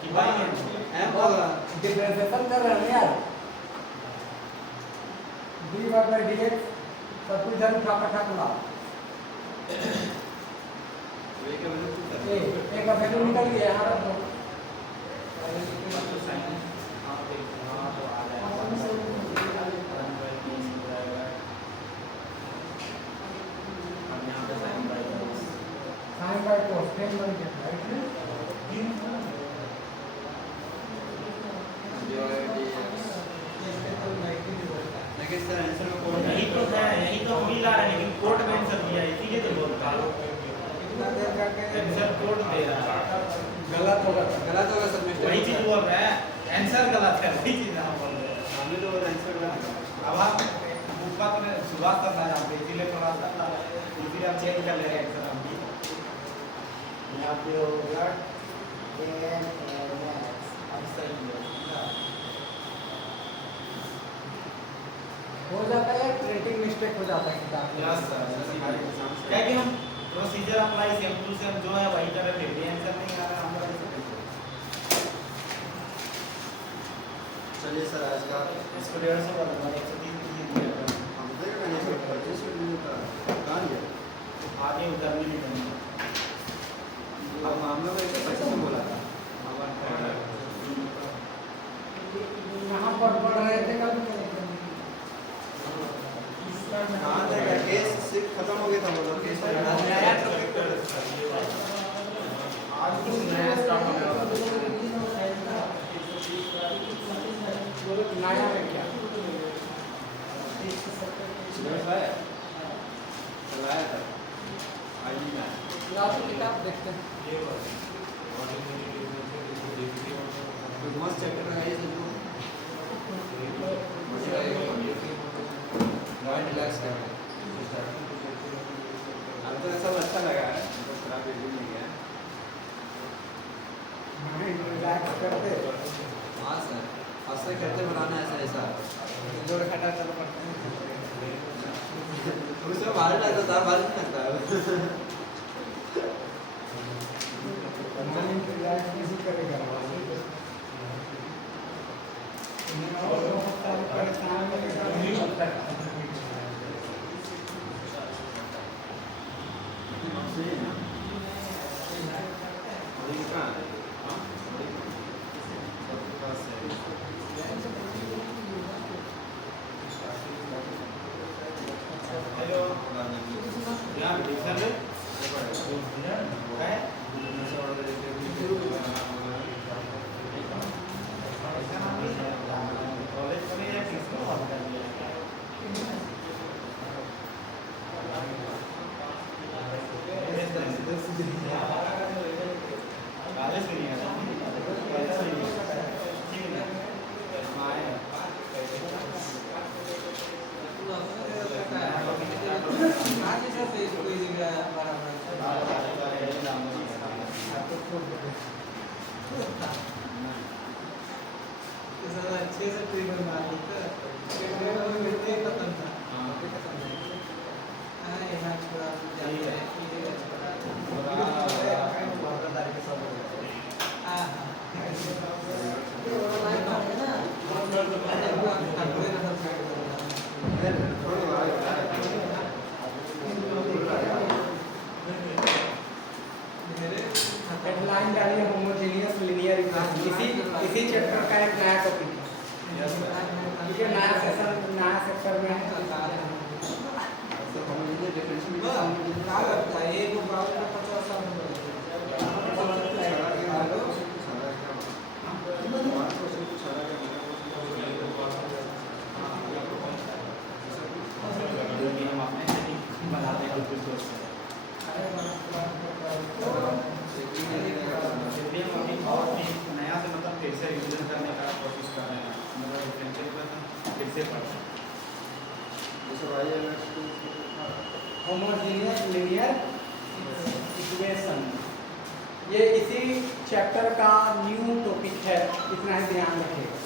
कि भाई है वो डिफरेंशिएशन कर रहे हैं यार dy/dx सब कुछ इधर उठा पठा ला वे के वैल्यू पुट कर एक का वैल्यू निकल गया यहाँ रख दो sin by cos tan बन गया राइट लेकिन सर आंसर में कोड यही तो है, यही तो हम ही ला रहे हैं, लेकिन कोड में आंसर दिया है, इसीलिए तो बोल रहा हूँ इतना देर करके आंसर कोड दे रहा है। गलत होगा सब मिस्टेक वही चीज बोल रहा है, आंसर गलत है, वही चीज हम बोल रहे हैं। हमने तो आंसर गलत है अब आप बुका तो शुरुआत करना जानते हैं, इसीलिए थोड़ा सा इसीलिए आप चेंज कर ले रहे हैं आंसर हम भी। यहाँ पे होगा n अब सही है। हो जाता है प्रिंटिंग मिस्टेक हो जाता है किताब में यस सर, क्या कि हम procedure apply same to same जो है वही कर रहे हैं, आंसर नहीं आ रहा हमारा ऐसे कैसे? चलिए सर आज का इसको 150 वाला 130 दिया था। हम देख रहे हैं इसको 25 मिनट का कहां गया आगे उतरने नहीं देंगे। अब मामला में ऐसे 25 में बोला था यहाँ पर पढ़ रहे थे कब कहां तक केस सिर्फ खत्म हो गया था वो लोग केस नया टॉपिक पर आज कुछ नया स्टार्ट होने वाला है। नया में क्या चलाया था आज ही में लाओ तो किताब देखते हैं तो मस्त चैप्टर है ये सब माइंड रिलैक्स कर अब तो सब अच्छा लगा है तो खराब बिल्कुल नहीं है माइंड रिलैक्स करते हाँ सर ऐसे करते बनाना ऐसा ऐसा जोड़ घटा चल पड़ते हैं उसमें बाहर लगता था बाहर नहीं लगता है माइंड रिलैक्स कैसे करेगा और बहुत सारी परेशानी हेलो यहाँ डिक्शन है है कॉलेज में या किसको बात कर लिया कॉलेज में नहीं है अच्छे से ट्रिगर मार लेते ट्रिगर मिलते ही खत्म था हाँ यहाँ छोड़ा हेडलाइन डालिए होमोजेनियस लीनियर इक्वेशन इसी चैप्टर का एक नया टॉपिक है क्योंकि नया सेशन नया सेक्टर में क्या लगता है एक बार का 50 साल नया से मतलब फिर से रिवीजन करने का कोशिश कर रहे हैं, मतलब डिफरेंशियल फिर से पढ़ना। होमोजेनियस लीनियर इक्वेशन ये इसी चैप्टर का न्यू टॉपिक है, इतना ही ध्यान रखिएगा।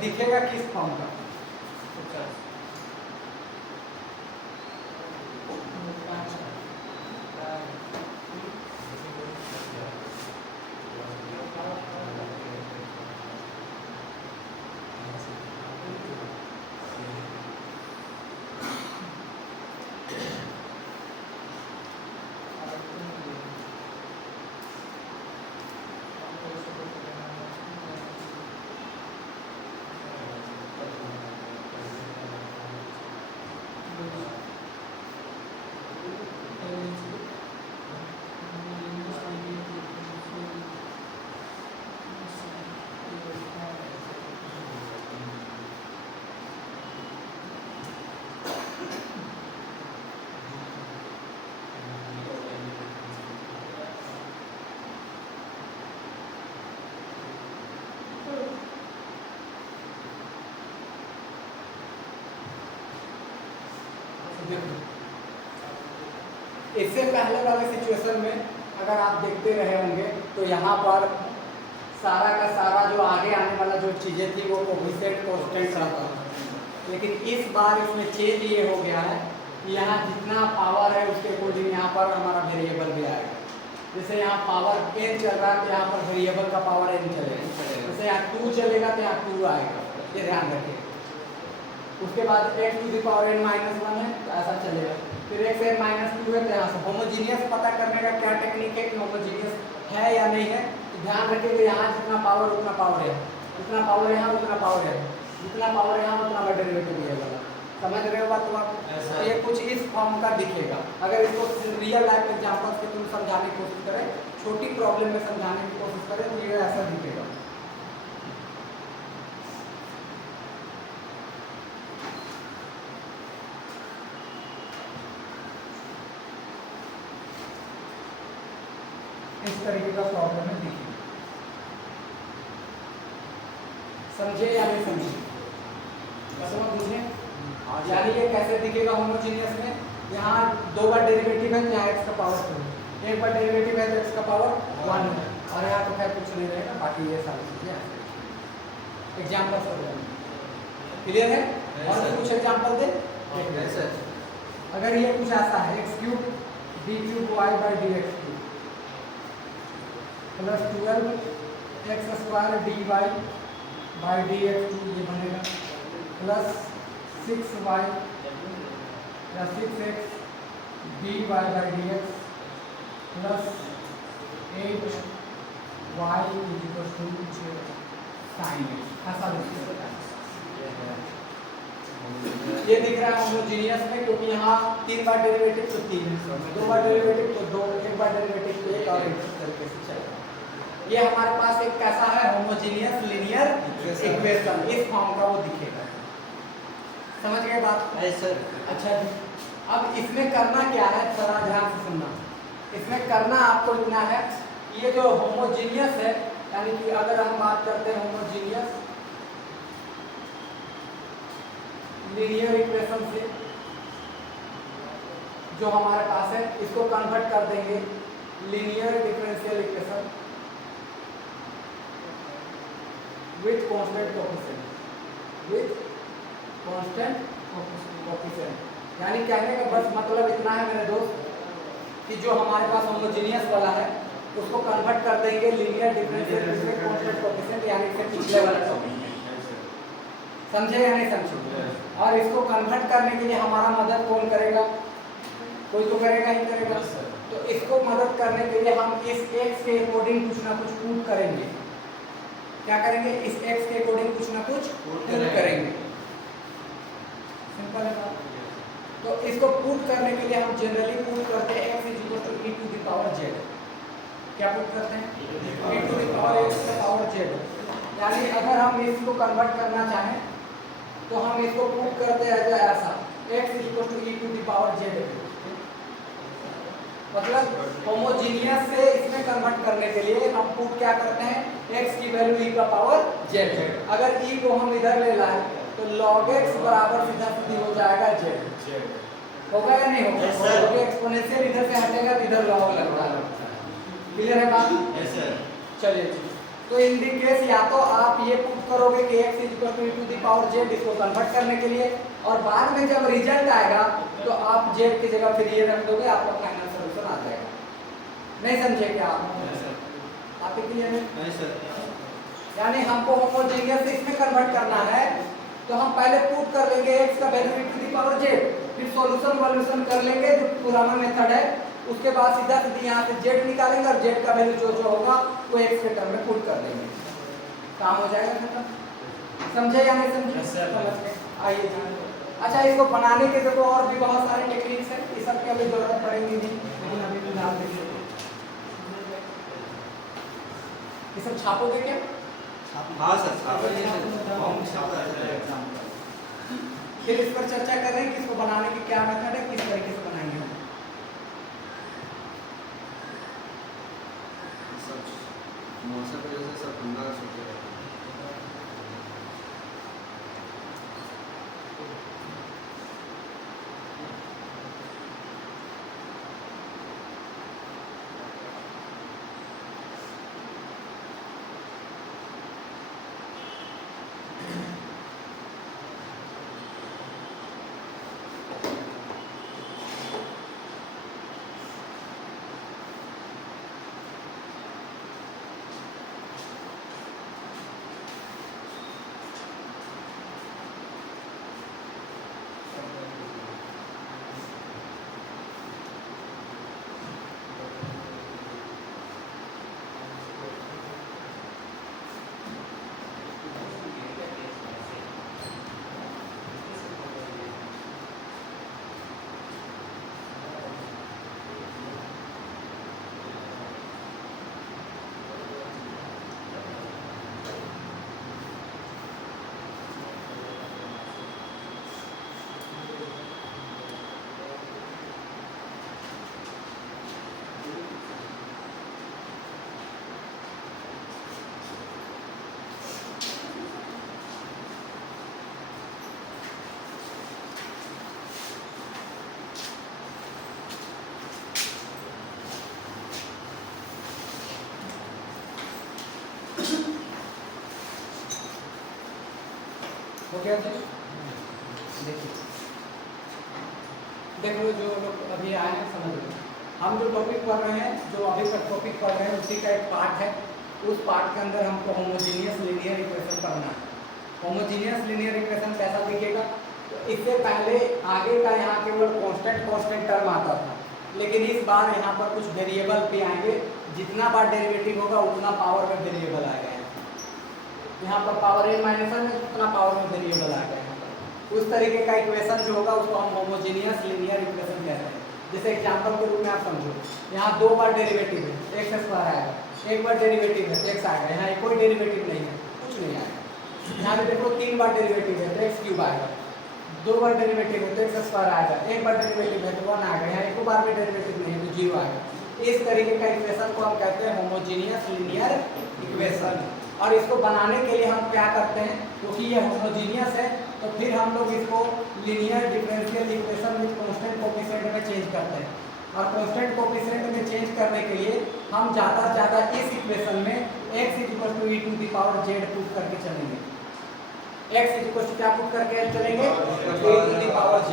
दिखेगा किस फॉर्म का? इससे पहले वाले सिचुएशन में अगर आप देखते रहे होंगे तो यहाँ पर सारा का सारा जो आगे आने वाला जो चीज़ें थी वो कोफिशिएंट कांस्टेंट रहता था, लेकिन इस बार इसमें चेंज ये हो गया है कि यहाँ जितना पावर है उसके अकॉर्डिंग यहाँ पर हमारा वेरिएबल भी आएगा। जैसे यहाँ पावर n चल रहा है तो यहाँ पर वेरिएबल का पावर n चलेगा, जैसे यहाँ 2 चलेगा तो यहाँ 2 आएगा, ये ध्यान रखिए। उसके बाद x to the power n minus 1 है तो ऐसा चलेगा, फिर x n माइनस 2 है तो यहाँ से होमोजीनियस पता करने का क्या टेक्निक है कि होमोजीनियस है या नहीं है। तो ध्यान रखिए कि यहाँ जितना पावर उतना पावर है, उतना पावर यहाँ उतना पावर है, जितना पावर यहाँ उतना का डेरिवेटिव भी है। समझ रहे हो बात? तो आप ये कुछ इस फॉर्म का दिखेगा। अगर इसको रियल लाइफ एग्जांपल्स के थ्रू समझाने की कोशिश करें, छोटी प्रॉब्लम में समझाने की कोशिश करें तो ये ऐसा दिखेगा। इस तरीके का प्रॉब्लम है, देखिए समझे या नहीं समझे? कसम बुझे? यानी ये कैसे दिखेगा होमोजीनियस में? यहाँ 2 बार डेरिवेटिव है तो यहाँ x का पावर 2, एक बार डेरिवेटिव है तो x का पावर 1 है, और यहाँ तो खैर कुछ नहीं रहेगा, बाकी ये सारी चीजें एग्जाम्पल सब क्लियर है। और भी कुछ एग्जाम्पल दे। अगर ये कुछ ऐसा है x³ d³ plus 12x² dy dx2 ये बनेगा, प्लस 6y या 6x dy dx plus 8y sin x। ऐसा ये दिख रहा है होमोजीनियस में, क्योंकि यहाँ 3 बार डेरिवेटिव तो 3 है, 2 बार डेरिवेटिव तो 2, एक बार डेरिवेटिव तो 1, और इस तरीके से चलेगा। ये हमारे पास एक कैसा है होमोजीनियस लीनियर इक्वेशन, इस फॉर्म का वो दिखेगा। समझ गए बात? सर। अच्छा जी, अब इसमें करना क्या है, थोड़ा ध्यान से सुनना। इसमें करना आपको इतना है, ये जो होमोजीनियस है, यानी कि अगर हम बात करते हैं होमोजीनियस लीनियर इक्वेशन से जो हमारे पास है, इसको कन्वर्ट कर देंगे linear differential equation with constant coefficient. यानी कहने का बस मतलब इतना है मेरे दोस्त कि जो हमारे पास होमोजीनियस वाला है उसको कन्वर्ट कर देंगे linear differential with constant coefficient, यानी कि पिछले वाला टॉपिक। समझे या नहीं समझे? और इसको कन्वर्ट करने के लिए हमारा मदद कौन करेगा? कोई तो करेगा ही करेगा। तो इसको मदद करने के लिए हम इस x के अकॉर्डिंग कुछ ना कुछ पुट करेंगे। क्या करेंगे? इस x के अकॉर्डिंग कुछ ना कुछ पुट करेंगे। सिंपल है बात। तो इसको पुट करने के लिए हम जनरली पुट करते हैं x e⁻z। क्या पुट करते हैं? e⁻x⁻z। यानी अगर हम इसको कन्वर्ट करना चाहें तो हम इसको पुट करते हैं ऐसा x e⁻z। मतलब होमोजीनियस से इसमें कन्वर्ट करने के लिए हम पुट क्या करते हैं? x की वैल्यू e⁻z। अगर e को हम इधर ले लाए तो log x बराबर सीधा सीधी हो जाएगा z। होगा या नहीं होगा? क्योंकि एक्सपोनेंशियल इधर से हटेगा तो इधर log लगता है। क्लियर है बात? Yes sir. चलिए तो इन दी केस या तो आप ये पुट करोगे कि x equal to e to the power z इसको कन्वर्ट करने के लिए, और बाद में जब रिजल्ट आएगा तो आप z की जगह फिर ये रख दोगे, आपका फाइनल सॉल्यूशन आ जाएगा। नहीं समझे क्या आप क्लियर है? नहीं सर। यानी हमको होमोजेनियस से इसमें कन्वर्ट करना है, तो हम पहले पुट कर लेंगे x का value e to the power z, फिर सॉल्यूशन वॉल्यूशन कर लेंगे जो पुराना मेथड है, उसके बाद सीधा सीधा यहाँ से z निकालेंगे और z का वैल्यू जो होगा वो x के टर्म में पुट कर देंगे, काम हो जाएगा खत्म। समझे या नहीं समझे? समझ गए? आइए जी। अच्छा, इसको बनाने के देखो और भी बहुत सारे टेक्निक्स हैं, इस सब की अभी जरूरत पड़ेगी नहीं, लेकिन अभी फिलहाल देखिए ये सब छापोगे क्या? हाँ सर, छापा है। फिर इस पर चर्चा कर रहे हैं कि इसको बनाने की क्या मेथड है, किस तरीके से बनाएंगे हम। मौसम की वजह से सब ठंडा सोचे रहते हैं। हो गया जी? देखिए, देख लो जो लोग अभी आए हैं समझ लो, हम जो टॉपिक पढ़ रहे हैं, जो अभी तक टॉपिक पढ़ रहे हैं उसी का एक पार्ट है, उस पार्ट के अंदर हमको होमोजेनियस लीनियर इक्वेशन पढ़ना है। होमोजेनियस लीनियर इक्वेशन कैसा दिखेगा? तो इससे पहले आगे का यहाँ केवल कांस्टेंट टर्म आता था, लेकिन इस बार यहाँ पर कुछ वेरिएबल भी आएंगे, जितना बार डेरिवेटिव होगा उतना पावर में वेरिएबल आएगा। यहाँ पर पावर n माइनस वन में उतना पावर में वेरिएबल आ गया। उस तरीके का इक्वेशन जो होगा उसको हम होमोजेनियस लीनियर इक्वेशन कहते हैं। जैसे एग्जांपल के रूप में आप समझो, यहाँ दो बार डेरिवेटिव है, एक्स स्क्वायर आएगा, एक बार डेरिवेटिव है तो एक्स आएगा, यहाँ कोई डेरिवेटिव नहीं है, कुछ नहीं आएगा। यहाँ पे देखो तीन बार डेरिवेटिव है तो एक्स क्यूब आएगा, दो बार डेरिवेटिव है तो एक्स स्क्वायर आएगा, एक बार डेरिवेटिव है तो वन आएगा, यहाँ एक बार में डेरिवेटिव नहीं है तो जीरो आएगा। इस तरीके का इक्वेशन को हम कहते हैं होमोजेनियस लीनियर इक्वेशन। और इसको बनाने के लिए हम क्या करते हैं, क्योंकि ये होमोजेनियस है तो फिर हम लोग इसको linear differential equation with constant coefficient में चेंज करते हैं। और कांस्टेंट कोएफिशिएंट में चेंज करने के लिए हम ज़्यादा से ज़्यादा इस इक्वेशन में x equal to e to the power z put करके चलेंगे। x इक्वल टू क्या पुट करके चलेंगे? e to the power z।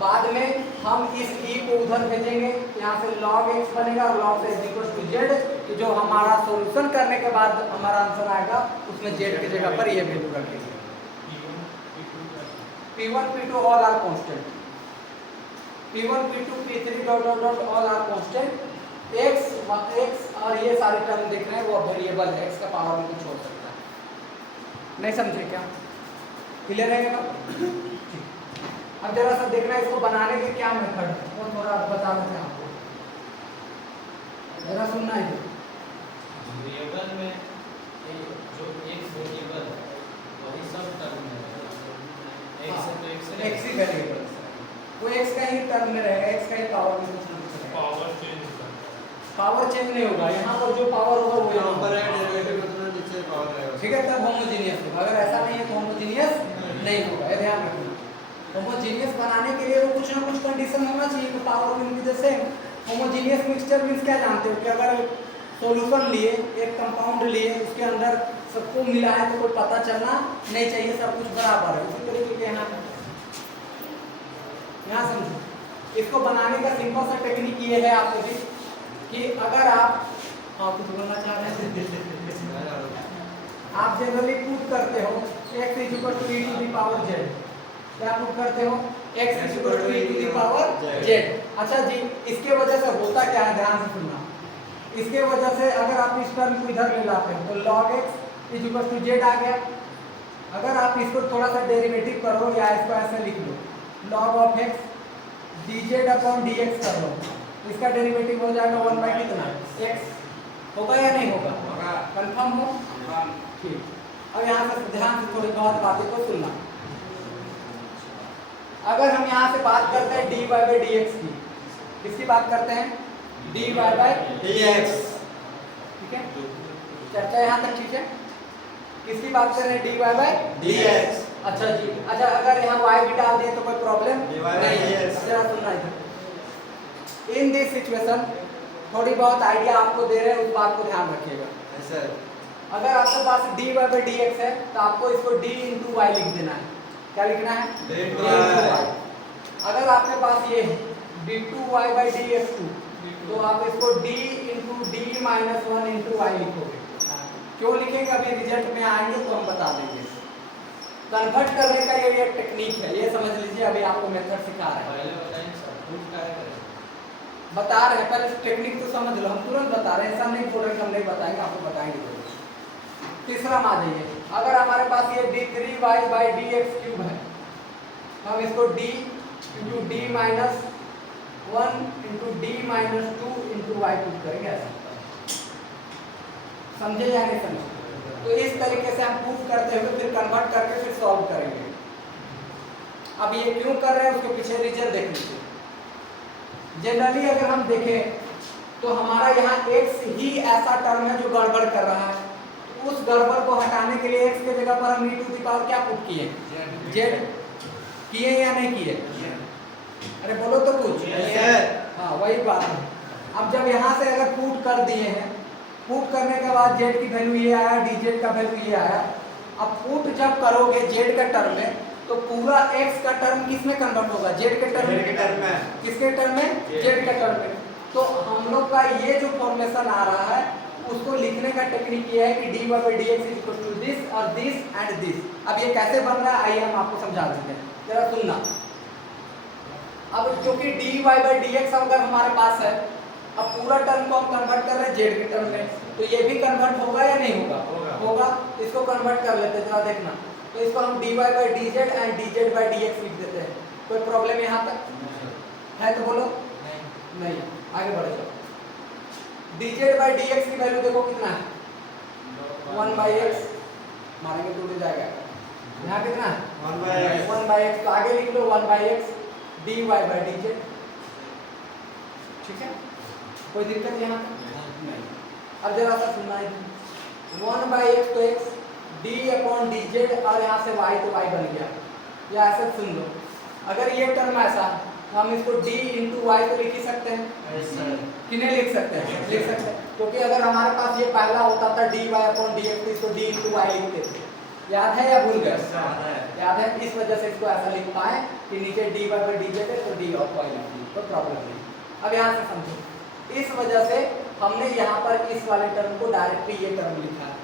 बाद में हम इस e को उधर भेजेंगे, यहाँ से log x बनेगा और log x equal to z, तो जो हमारा सॉल्यूशन करने के बाद हमारा आंसर आएगा उसमें z की जगह पर ये वैल्यू रखेंगे। P1 P2 all are constant, P1 P2 P3 dot dot dot all are constant। x और ये सारे टर्म देख रहे हैं वो वेरिएबल है, x का पावर में कुछ हो सकता है। नहीं समझे क्या? क्लियर है ना? अब जरा सा देखना है इसको बनाने के क्या मेथड है, वो थोड़ा बता देते हैं आपको, जरा सुनना है। वेरिएबल में जो एक वेरिएबल है वही सब टर्म में x ही वेरिएबल, वो x का ही टर्म में रहेगा, x का ही पावर में कुछ नहीं रहेगा। पावर चेंज नहीं होगा, यहाँ पर जो पावर होगा वो यहाँ पर है, डेरिवेटिव उतना नीचे पावर रहेगा। ठीक है, तब होमोजेनियस होगा। अगर ऐसा नहीं है तो होमोजेनियस नहीं होगा, ये ध्यान रखना। होमोजेनियस बनाने के लिए वो कुछ ना कुछ कंडीशन होना चाहिए, तो power will be the same. Homogeneous mixture means क्या जानते हो कि अगर सॉल्यूशन लिए, एक कंपाउंड लिए, उसके अंदर सबको मिला है तो कोई पता चलना नहीं चाहिए, सब कुछ बराबर है। उसी तरीके के यहाँ समझो, इसको बनाने का सिंपल सा टेक्निक ये है आपको भी कि अगर आप कुछ बोलना चाह रहे हैं आप जनरली पुट करते हो x = e to the power z, क्या पुट करते हो x = e to the power z। अच्छा जी, इसके वजह से होता क्या है, ध्यान से सुनना। इसके वजह से अगर आप इस टर्म को इधर ले लाते हो तो log x = z आ गया। अगर आप इसको थोड़ा सा डेरिवेटिव करो या इसको ऐसे लिख लो log of x dz/dx कर लो, इसका डेरिवेटिव हो जाएगा 1 by कितना x। होगा या नहीं होगा, कंफर्म हो? ठीक। अब यहाँ से ध्यान से थोड़ी बहुत बातें को सुनना। अगर हम यहाँ से बात करते हैं dy/dx की, किसकी बात करते हैं dy/dx, ठीक है, चर्चा यहाँ तक ठीक है। किसकी बात कर रहे हैं dy/dx। अच्छा जी, अच्छा अगर यहाँ y भी डाल दिए तो कोई प्रॉब्लम नहीं है। जरा सुनना इधर, इन दिस सिचुएशन थोड़ी बहुत आइडिया आपको दे रहे हैं, उस बात को ध्यान रखिएगा। अगर आपके पास dy/dx है तो आपको इसको d × y लिख देना है। क्या लिखना है? d × y। अगर आपके पास ये है d2y/dx2 तो आप इसको d × d - 1 × y लिखोगे। क्यों लिखेंगे अभी रिजल्ट में आएंगे तो हम बता देंगे। कन्वर्ट करने का ये टेक्निक है, ये समझ लीजिए। अभी आपको मेथड सिखा रहे हैं, बता रहे हैं, पहले टेक्निक तो समझ लो, हम तुरंत बता रहे हैं, ऐसा नहीं बोल रहे कि हम नहीं बताएंगे, आपको बताएंगे जरूर। तीसरा मान जाइए, अगर हमारे पास ये d3y/dx³ है, हम इसको d × d - 1 × d - 2 × y put करेंगे ऐसा। समझे या नहीं समझे? तो इस तरीके से हम पुट करते हुए फिर कन्वर्ट करके फिर सॉल्व करेंगे। अब ये क्यों कर रहे हैं उसके पीछे रीजन देख लीजिए। जनरली अगर हम देखें तो हमारा यहाँ x ही ऐसा टर्म है जो गड़बड़ कर रहा है। उस गड़बड़ को हटाने के लिए x के जगह पर हम e टू द पावर क्या पुट किए, z किए या नहीं किए? अरे बोलो तो कुछ। हाँ वही बात है। अब जब यहाँ से अगर पुट कर दिए हैं, पुट करने के बाद z की वैल्यू ये आया, dz का वैल्यू ये आया। अब पुट जब करोगे z का टर्म में तो पूरा x का टर्म किस में कन्वर्ट होगा, z के टर्म में। किसके टर्म में? z के टर्म में। तो हम लोग का ये जो फॉर्मेशन आ रहा है उसको लिखने का टेक्निक ये है कि dy/dx = दिस और दिस एंड दिस। अब ये कैसे बन रहा है आइए हम आपको समझा देते हैं, जरा सुनना। अब क्योंकि dy/dx अगर हमारे पास है, अब पूरा टर्म को हम कन्वर्ट कर रहे हैं z के टर्म में, तो ये भी कन्वर्ट होगा या नहीं होगा? होगा। इसको कन्वर्ट कर लेते हैं, जरा देखना। तो इसको हम dy/dz एंड dz/dx लिख देते हैं। कोई प्रॉब्लम यहाँ तक है तो बोलो। नहीं, आगे बढ़े चलो। dz/dx की वैल्यू देखो कितना है, 1/x, मारेंगे तो उड़ जाएगा। यहाँ कितना है? 1/x। तो आगे लिख लो 1/x dy/dz। ठीक है, कोई दिक्कत यहाँ तक नहीं। अब जरा सा सुनना है, 1/x तो x, d/dz और यहाँ से y तो y बन गया। या ऐसे सुन लो, अगर ये टर्म ऐसा हम इसको d × y तो लिख ही सकते हैं कि नहीं लिख सकते हैं? लिख सकते हैं, क्योंकि अगर हमारे पास ये पहला होता था dy/dx तो इसको d × y लिखते थे। याद है या भूल गए? याद है। इस वजह से इसको ऐसा लिख पाए कि नीचे dy/dz है तो d of y लिख दी, तो प्रॉब्लम नहीं। अब यहाँ से समझो, इस वजह से हमने यहाँ पर इस वाले टर्म को डायरेक्टली ये टर्म लिखा है।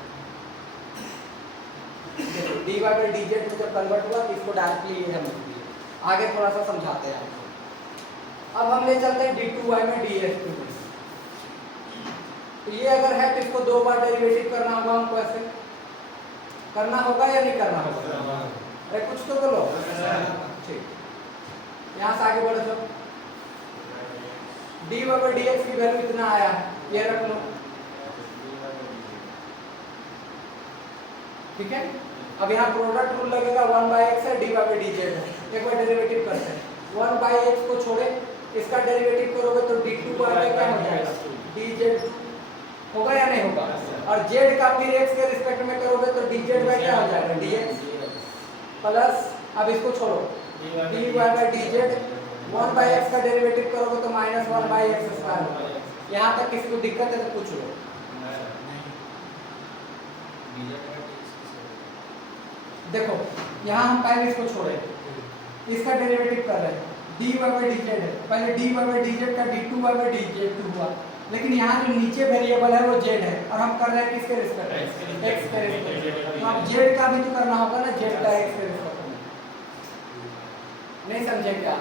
dy/dz में जब कन्वर्ट हुआ तो इसको डायरेक्टली ये हम लिख दिए। आगे थोड़ा सा समझाते हैं। अब हम ले चलते हैं d2y/dx2। तो ये अगर है तो इसको 2 बार डेरिवेटिव करना होगा हमको। ऐसे करना होगा या नहीं करना होगा? अरे कुछ तो बोलो। ठीक, यहाँ से आगे बढ़ो। तो dy/dx की वैल्यू इतना आया है, ये रख लो। ठीक है, अब यहाँ प्रोडक्ट रूल लगेगा, 1/x है, dy/dz है। एक बार डेरिवेटिव करते हैं। 1/x को छोड़े, इसका डेरिवेटिव करोगे तो d2y क्या हो जाएगा, dz होगा या नहीं होगा? और z का फिर x के रिस्पेक्ट में करोगे तो dz क्या हो जाएगा, dx प्लस, अब इसको छोड़ो, dy/dz 1/x का डेरिवेटिव करोगे तो -1/x² होगा। यहाँ तक किसी को दिक्कत है तो पूछ लो। देखो यहाँ हम पहले इसको छोड़े, इसका डेरिवेटिव कर रहे हैं, dy बाई dz है, पहले dy बाई dz का d2 बाई dz2 हुआ, लेकिन यहाँ जो नीचे वेरिएबल है वो z है और हम कर रहे हैं किसके रिस्पेक्ट में, x के रिस्पेक्ट में। तो अब z का भी तो करना होगा ना, z का x के रिस्पेक्ट में। नहीं समझे क्या?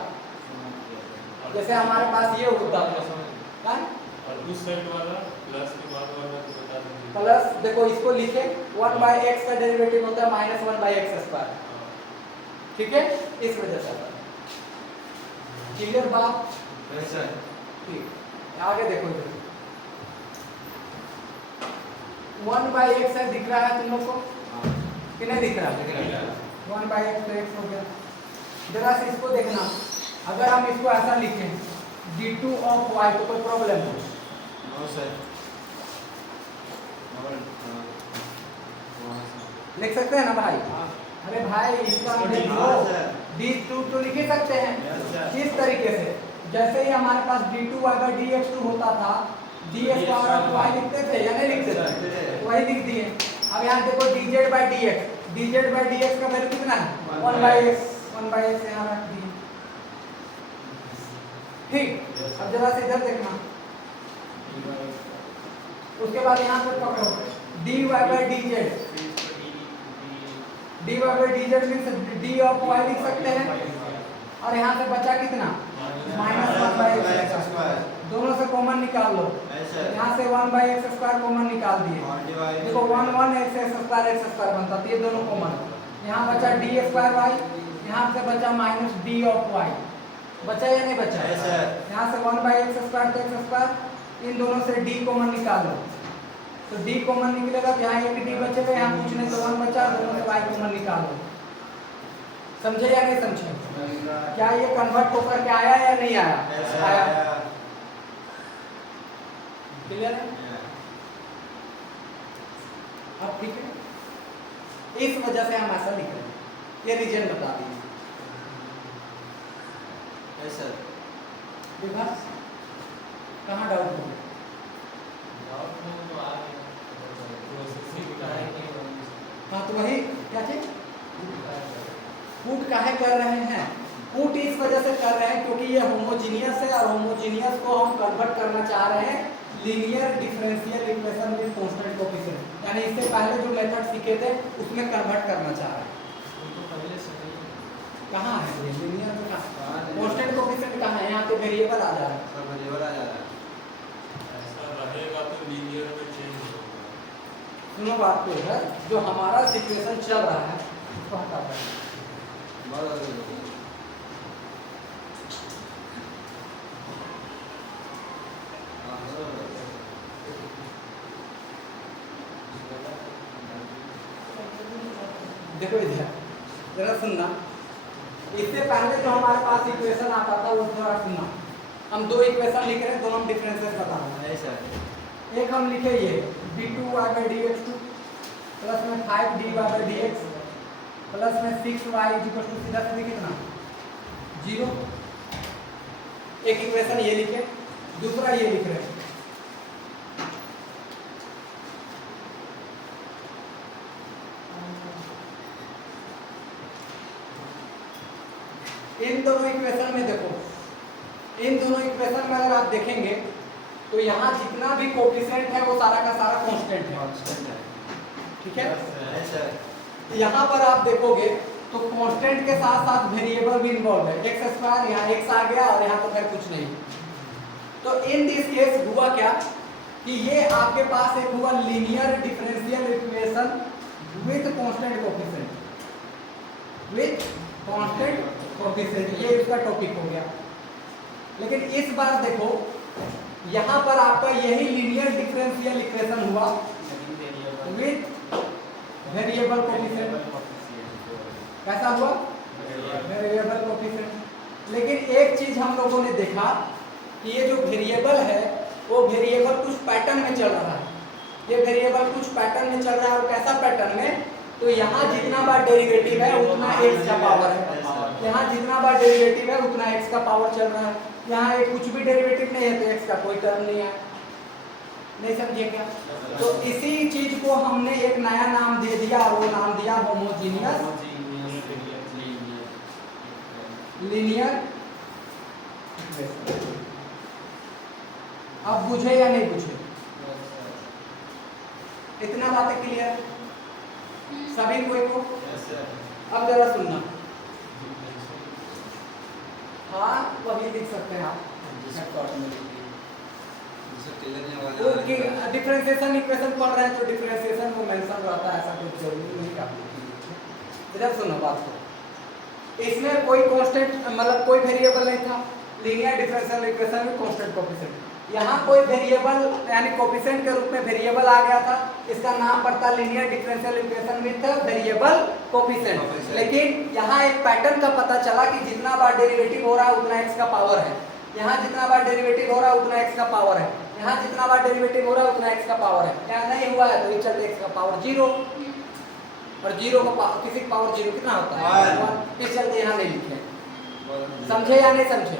जैसे हमारे पास ये होता है और उस साइड वाला प्लस के बाद वाला तो बता दीजिए। प्लस, देखो इसको लिखे 1 बाई एक्स का डेरिवेटिव होता है माइनस 1 बाई एक्स स्क्वायर, ठीक है, इस वजह से आता है। क्लियर बात? ठीक, आगे देखो इधर 1 बाई एक्स है, दिख रहा है तुम लोग को कि नहीं दिख रहा है? 1 बाई एक्स तो एक्स हो गया। जरा से इसको देखना, अगर हम इसको ऐसा लिखें d2 ऑफ y तो कोई प्रॉब्लम हो? No sir. लिख सकते हैं ना भाई? अरे भाई इसका देखो d2 तो लिख ही सकते हैं। किस तरीके से? जैसे ही हमारे पास d2 बाई dx2 होता था, ds पावर ऑफ y लिखते थे या नहीं लिखते थे? वही लिख दिए। अब यहाँ देखो dz बाई dx का वैल्यू कितना है? 1 बाई x यहाँ रख दिए। ठीक, अब जरा से इधर देखना, उसके बाद यहाँ पर पकड़ो dy by dz, dy by dz means d of y लिख सकते हैं, और यहाँ से बचा कितना? Minus 1 by x square. दोनों से कॉमन निकाल लो, यहाँ से 1 बाई एक्स स्क्वायर कॉमन निकाल दिए। देखो 1 एक्स स्क्वायर बनता, तो ये दोनों कॉमन। यहाँ बचा डी स्क्वायर वाई, यहाँ से बचा माइनस डी ऑफ वाई, बचा या नहीं बचा? यहाँ से 1 बाई एक्स स्क्वायर तो एक्स स्क्वायर, इन दोनों से डी कॉमन निकालो, तो डी कॉमन निकलेगा, तो यहाँ एक डी बचेगा, यहाँ कुछ नहीं तो 1 बचा, दोनों से वाई कॉमन निकालो। समझे या नहीं समझे? क्या ये कन्वर्ट होकर के आया या नहीं आया? आया। क्लियर है? अब ठीक है, इस वजह से हम ऐसा लिख रहे हैं, ये रीजन बता दीजिए। सर विभास कहाँ डाउट हो? हाँ, तो वही क्या चीज पुट काहे कर रहे हैं? पुट इस वजह से कर रहे हैं क्योंकि ये होमोजीनियस है, और होमोजीनियस को हम कन्वर्ट करना चाह रहे हैं linear differential equation with constant coefficient, यानी इससे पहले जो मेथड सीखे थे उसमें कन्वर्ट करना चाह रहे हैं। कहाँ है ये लीनियर में? कहाँ कांस्टेंट कोएफिशिएंट कहाँ है? यहाँ पे वेरिएबल आ जा रहा है, सब वेरिएबल आ जा रहा है। ऐसा रहेगा तो लीनियर में चेंज होगा। सुनो बात तो है, जो हमारा सिचुएशन चल रहा है उसको हटा दें। देखो इधर जरा सुनना, इससे पहले जो हमारे पास इक्वेशन आता था वो जरा सुनना। हम दो इक्वेशन लिख रहे हैं, दोनों डिफरेंसेस बता रहे हैं। एक हम लिखे ये d2y बाई dx2 प्लस में 5dy बाई dx प्लस में 6y इक्वल टू सीधा सीधा कितना 0। एक इक्वेशन ये लिखे, दूसरा ये लिख रहे हैं। इन दोनों इक्वेशन में देखो, इन दोनों इक्वेशन में अगर आप देखेंगे तो यहाँ जितना भी कोएफिशिएंट है वो सारा का सारा कांस्टेंट है, ठीक है? यहाँ पर आप देखोगे तो कांस्टेंट के साथ साथ वेरिएबल भी इन्वॉल्व है, एक्स स्क्वायर, यहाँ एक्स आ गया और यहाँ तो खैर कुछ नहीं। तो इन दिस केस हुआ क्या कि ये आपके पास एक हुआ linear differential equation with constant coefficient, with constant coefficient, ये इसका टॉपिक हो गया। लेकिन इस बार देखो यहाँ पर आपका यही लीनियर डिफरेंशियल इक्वेशन हुआ विद वेरिएबल कोएफिशिएंट। कैसा हुआ? Variable coefficient. लेकिन एक चीज हम लोगों ने देखा कि ये जो वेरिएबल है वो वेरिएबल कुछ पैटर्न में चल रहा है, ये वेरिएबल कुछ पैटर्न में चल रहा है। और कैसा पैटर्न में? तो यहाँ जितना बार डेरिवेटिव है उतना x का पावर है, यहाँ जितना बार डेरिवेटिव है उतना x का पावर चल रहा है। यहाँ एक कुछ भी डेरिवेटिव नहीं है तो x का कोई टर्म नहीं है। नहीं समझे क्या? तो इसी चीज को हमने एक नया नाम दे दिया और वो नाम दिया होमोजीनियस लीनियर इक्वेशन। अब बुझे या नहीं बुझे? इतना बातें क्लियर सभी कोई को? अब जरा सुनना। हाँ वही लिख सकते हैं आप। डिफरेंशिएशन इक्वेशन पढ़ रहे हैं तो डिफरेंशिएशन को मेंशन रहता है, ऐसा कुछ जरूरी नहीं आप लिखेंगे। इधर सुनो बात को। इसमें कोई कांस्टेंट मतलब कोई वेरिएबल नहीं था। लीनियर डिफरेंशियल इक्वेशन में कांस्टेंट कोएफिशिएंट, यहाँ कोई वेरिएबल यानी कोएफिशिएंट के रूप में वेरिएबल आ गया था, इसका नाम पड़ता linear differential equation with variable coefficient. लेकिन यहाँ एक पैटर्न का पता चला कि जितना बार डेरिवेटिव हो रहा है उतना x का पावर है, यहाँ जितना बार डेरिवेटिव हो रहा है उतना x का पावर है, यहाँ जितना बार डेरिवेटिव हो रहा है उतना x का पावर है। यहाँ नहीं हुआ है तो ये चलते x का पावर 0 और 0 का किसी का पावर 0 कितना होता है 1। इस चलते यहाँ नहीं लिखे। समझे या नहीं समझे?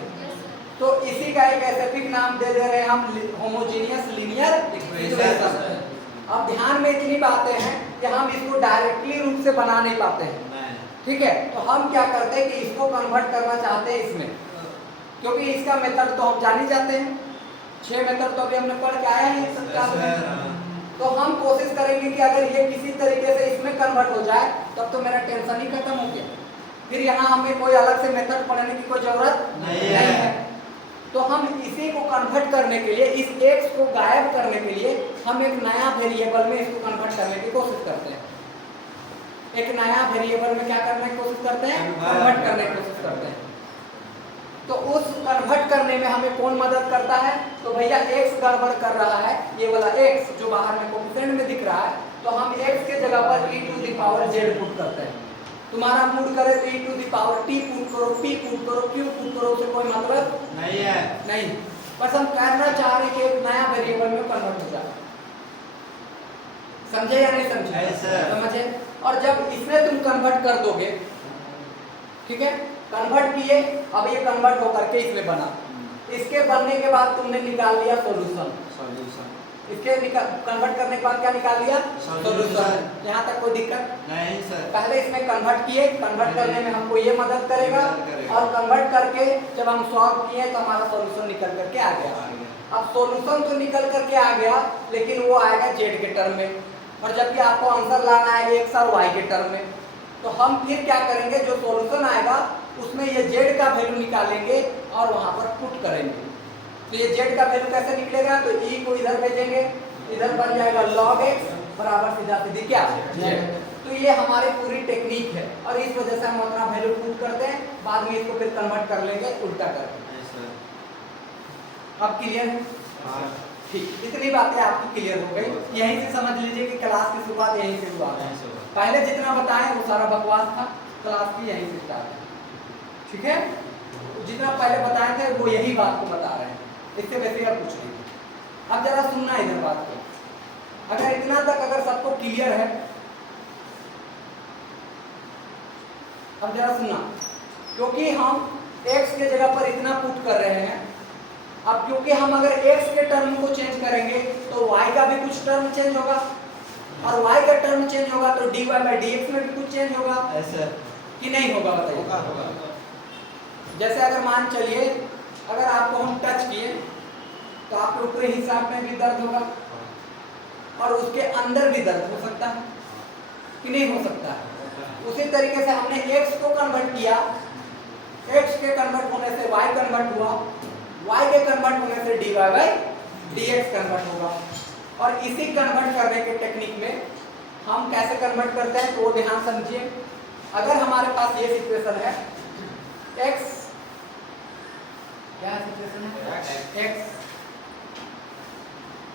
तो इसी का एक स्पेसिफिक नाम दे रहे हैं हम होमोजेनियस लीनियर इक्वेशन। अब ध्यान में इतनी बातें हैं कि हम इसको डायरेक्टली रूप से बना नहीं पाते हैं, ठीक है? तो हम क्या करते हैं कि इसको कन्वर्ट करना चाहते हैं इसमें, क्योंकि इसका मेथड तो हम जान ही जाते हैं, 6 मेथड तो अभी हमने पढ़ के आया है सब। तो हम कोशिश करेंगे कि अगर ये किसी तरीके से इसमें कन्वर्ट हो जाए तब तो मेरा टेंशन ही खत्म हो गया, फिर यहाँ हमें कोई अलग से मेथड पढ़ने की कोई जरूरत नहीं है। तो हम इसी को कन्वर्ट करने के लिए, इस x को गायब करने के लिए हम एक नया वेरिएबल में इसको कन्वर्ट करने की कोशिश करते हैं। एक नया वेरिएबल में क्या करने की कोशिश करते हैं? कन्वर्ट करने की कोशिश करते हैं। तो उस कन्वर्ट करने में हमें कौन मदद करता है? तो भैया x गड़बड़ कर रहा है, ये वाला x जो बाहर में कोएफिशिएंट में दिख रहा है, तो हम x के जगह पर e to the power z put करते हैं। तुम्हारा मूड करे तो e to the power t put करो, p पुट करो, q पुट करो, उससे कोई मतलब नहीं है। नहीं, बस हम करना चाह रहे हैं कि एक नया वेरिएबल में कन्वर्ट हो जाए। समझे या नहीं समझे? समझे? और जब इसमें तुम कन्वर्ट कर दोगे, ठीक है, कन्वर्ट किए, अब ये कन्वर्ट होकर के इसमें बना, इसके बनने के बाद तुमने निकाल लिया सॉल्यूशन। इसके कन्वर्ट करने के बाद क्या निकाल लिया? सॉल्यूशन। यहाँ तक कोई दिक्कत नहीं सर। पहले इसमें कन्वर्ट किए, कन्वर्ट करने में हमको ये मदद करेगा, और कन्वर्ट करके जब हम सॉल्व किए तो हमारा सॉल्यूशन निकल करके आ गया। अब सॉल्यूशन तो निकल करके आ गया, लेकिन वो आएगा जेड के टर्म में, और जबकि आपको आंसर लाना है x और y के टर्म में। तो हम फिर क्या करेंगे, जो सॉल्यूशन आएगा उसमें ये z का वैल्यू निकालेंगे और वहां पर पुट करेंगे। तो ये z का वैल्यू कैसे निकलेगा? तो e को इधर भेजेंगे, इधर बन जाएगा log x बराबर सीधा सीधी क्या z। तो ये हमारी पूरी टेक्निक है, और इस वजह से हम अपना वैल्यू पुट करते हैं, बाद में इसको फिर कन्वर्ट कर लेंगे उल्टा करके। अब क्लियर है? ठीक, इतनी बातें आपकी क्लियर हो गई। यहीं से समझ लीजिए कि क्लास की शुरुआत यहीं से हुआ है। पहले जितना बताएं वो सारा बकवास था, क्लास की यहीं से स्टार्ट है, ठीक है? जितना पहले बताए थे वो यही बात को बता रहे हैं, इससे वैसे और कुछ नहीं। अब जरा सुनना इधर बात को, अगर इतना तक अगर सबको क्लियर है, अब जरा सुनना, क्योंकि हम x के जगह पर इतना पुट कर रहे हैं। अब क्योंकि हम अगर x के टर्म को चेंज करेंगे तो y का भी कुछ टर्म चेंज होगा, और y का टर्म चेंज होगा तो dy by dx में भी कुछ चेंज होगा, ऐसा कि नहीं होगा? बताइए। जैसे अगर मान चलिए अगर आपको हम टच किए तो आपके ऊपरी हिस्सा में भी दर्द होगा, और उसके अंदर भी दर्द हो सकता है कि नहीं हो सकता है? उसी तरीके से हमने x को कन्वर्ट किया, x के कन्वर्ट होने से y कन्वर्ट हुआ, y के कन्वर्ट होने से dy by dx कन्वर्ट होगा। और इसी कन्वर्ट करने के टेक्निक में हम कैसे कन्वर्ट करते हैं तो वो ध्यान समझिए। अगर हमारे पास ये सिचुएशन है, x क्या सिचुएशन है? x,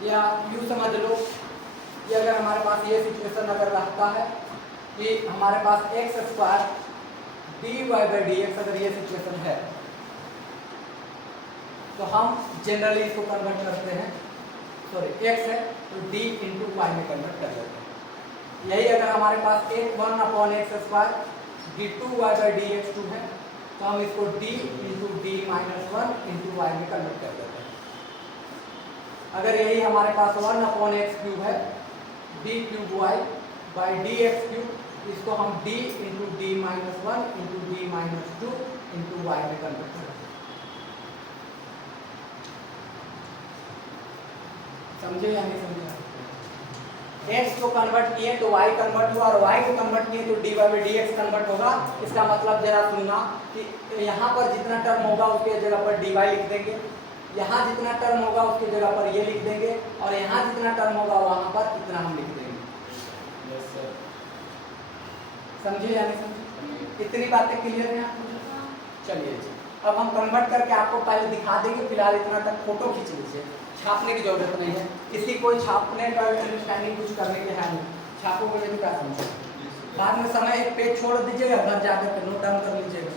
या यूँ समझ लो कि अगर हमारे पास ये सिचुएशन अगर रहता है कि हमारे पास x square dy by dx अगर ये सिचुएशन है, तो हम जनरली इसको कन्वर्ट करते हैं, सॉरी x है तो d इंटू वाई में कन्वर्ट कर लेते हैं। यही अगर हमारे पास 1/x square d2y by dx2 है, तो हम इसको d into d minus 1 into y में कन्वर्ट कर देते हैं। अगर यही हमारे पास 1/x³ है d³ y dx³, इसको हम d into d minus 1 into d minus 2 into y में कन्वर्ट करें। समझे या नहीं समझे? x को कन्वर्ट किए तो y कन्वर्ट हुआ, और y को कन्वर्ट किए तो dy बाई dx कन्वर्ट होगा। इसका मतलब जरा सुनना कि यहाँ पर जितना टर्म होगा उसके जगह पर dy लिख देंगे, यहाँ जितना टर्म होगा उसकी जगह पर ये लिख देंगे, और यहाँ जितना टर्म होगा वहाँ पर इतना हम लिख देंगे। समझे या नहीं समझे? इतनी बातें क्लियर है आपको? चलिए जी, अब हम कन्वर्ट करके आपको पहले दिखा देंगे। फिलहाल इतना तक फोटो खींच लीजिए, छापने की जरूरत नहीं है। इसकी कोई छापने का अंडरस्टैंडिंग कुछ करने के है नहीं, छापोगे तो क्या समझो। बाद में समय एक पेज छोड़ दीजिएगा, घर जाकर के नोट डाउन कर लीजिएगा,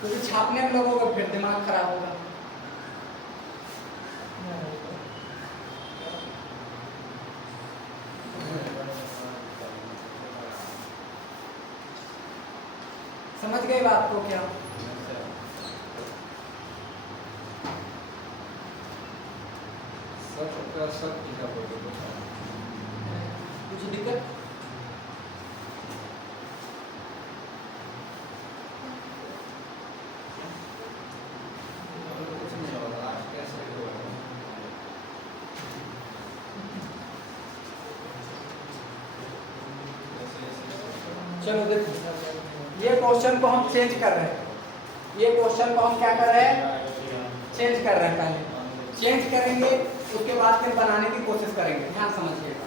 क्योंकि छापने में लोगों का फिर दिमाग खराब होगा। समझ गए बात को क्या? कुछ दिक्कत? चलो देखो, ये क्वेश्चन को हम चेंज कर रहे हैं। ये क्वेश्चन को हम क्या कर रहे हैं? चेंज कर रहे हैं। पहले चेंज करेंगे, उसके बाद फिर बनाने की कोशिश करेंगे। ध्यान समझिएगा।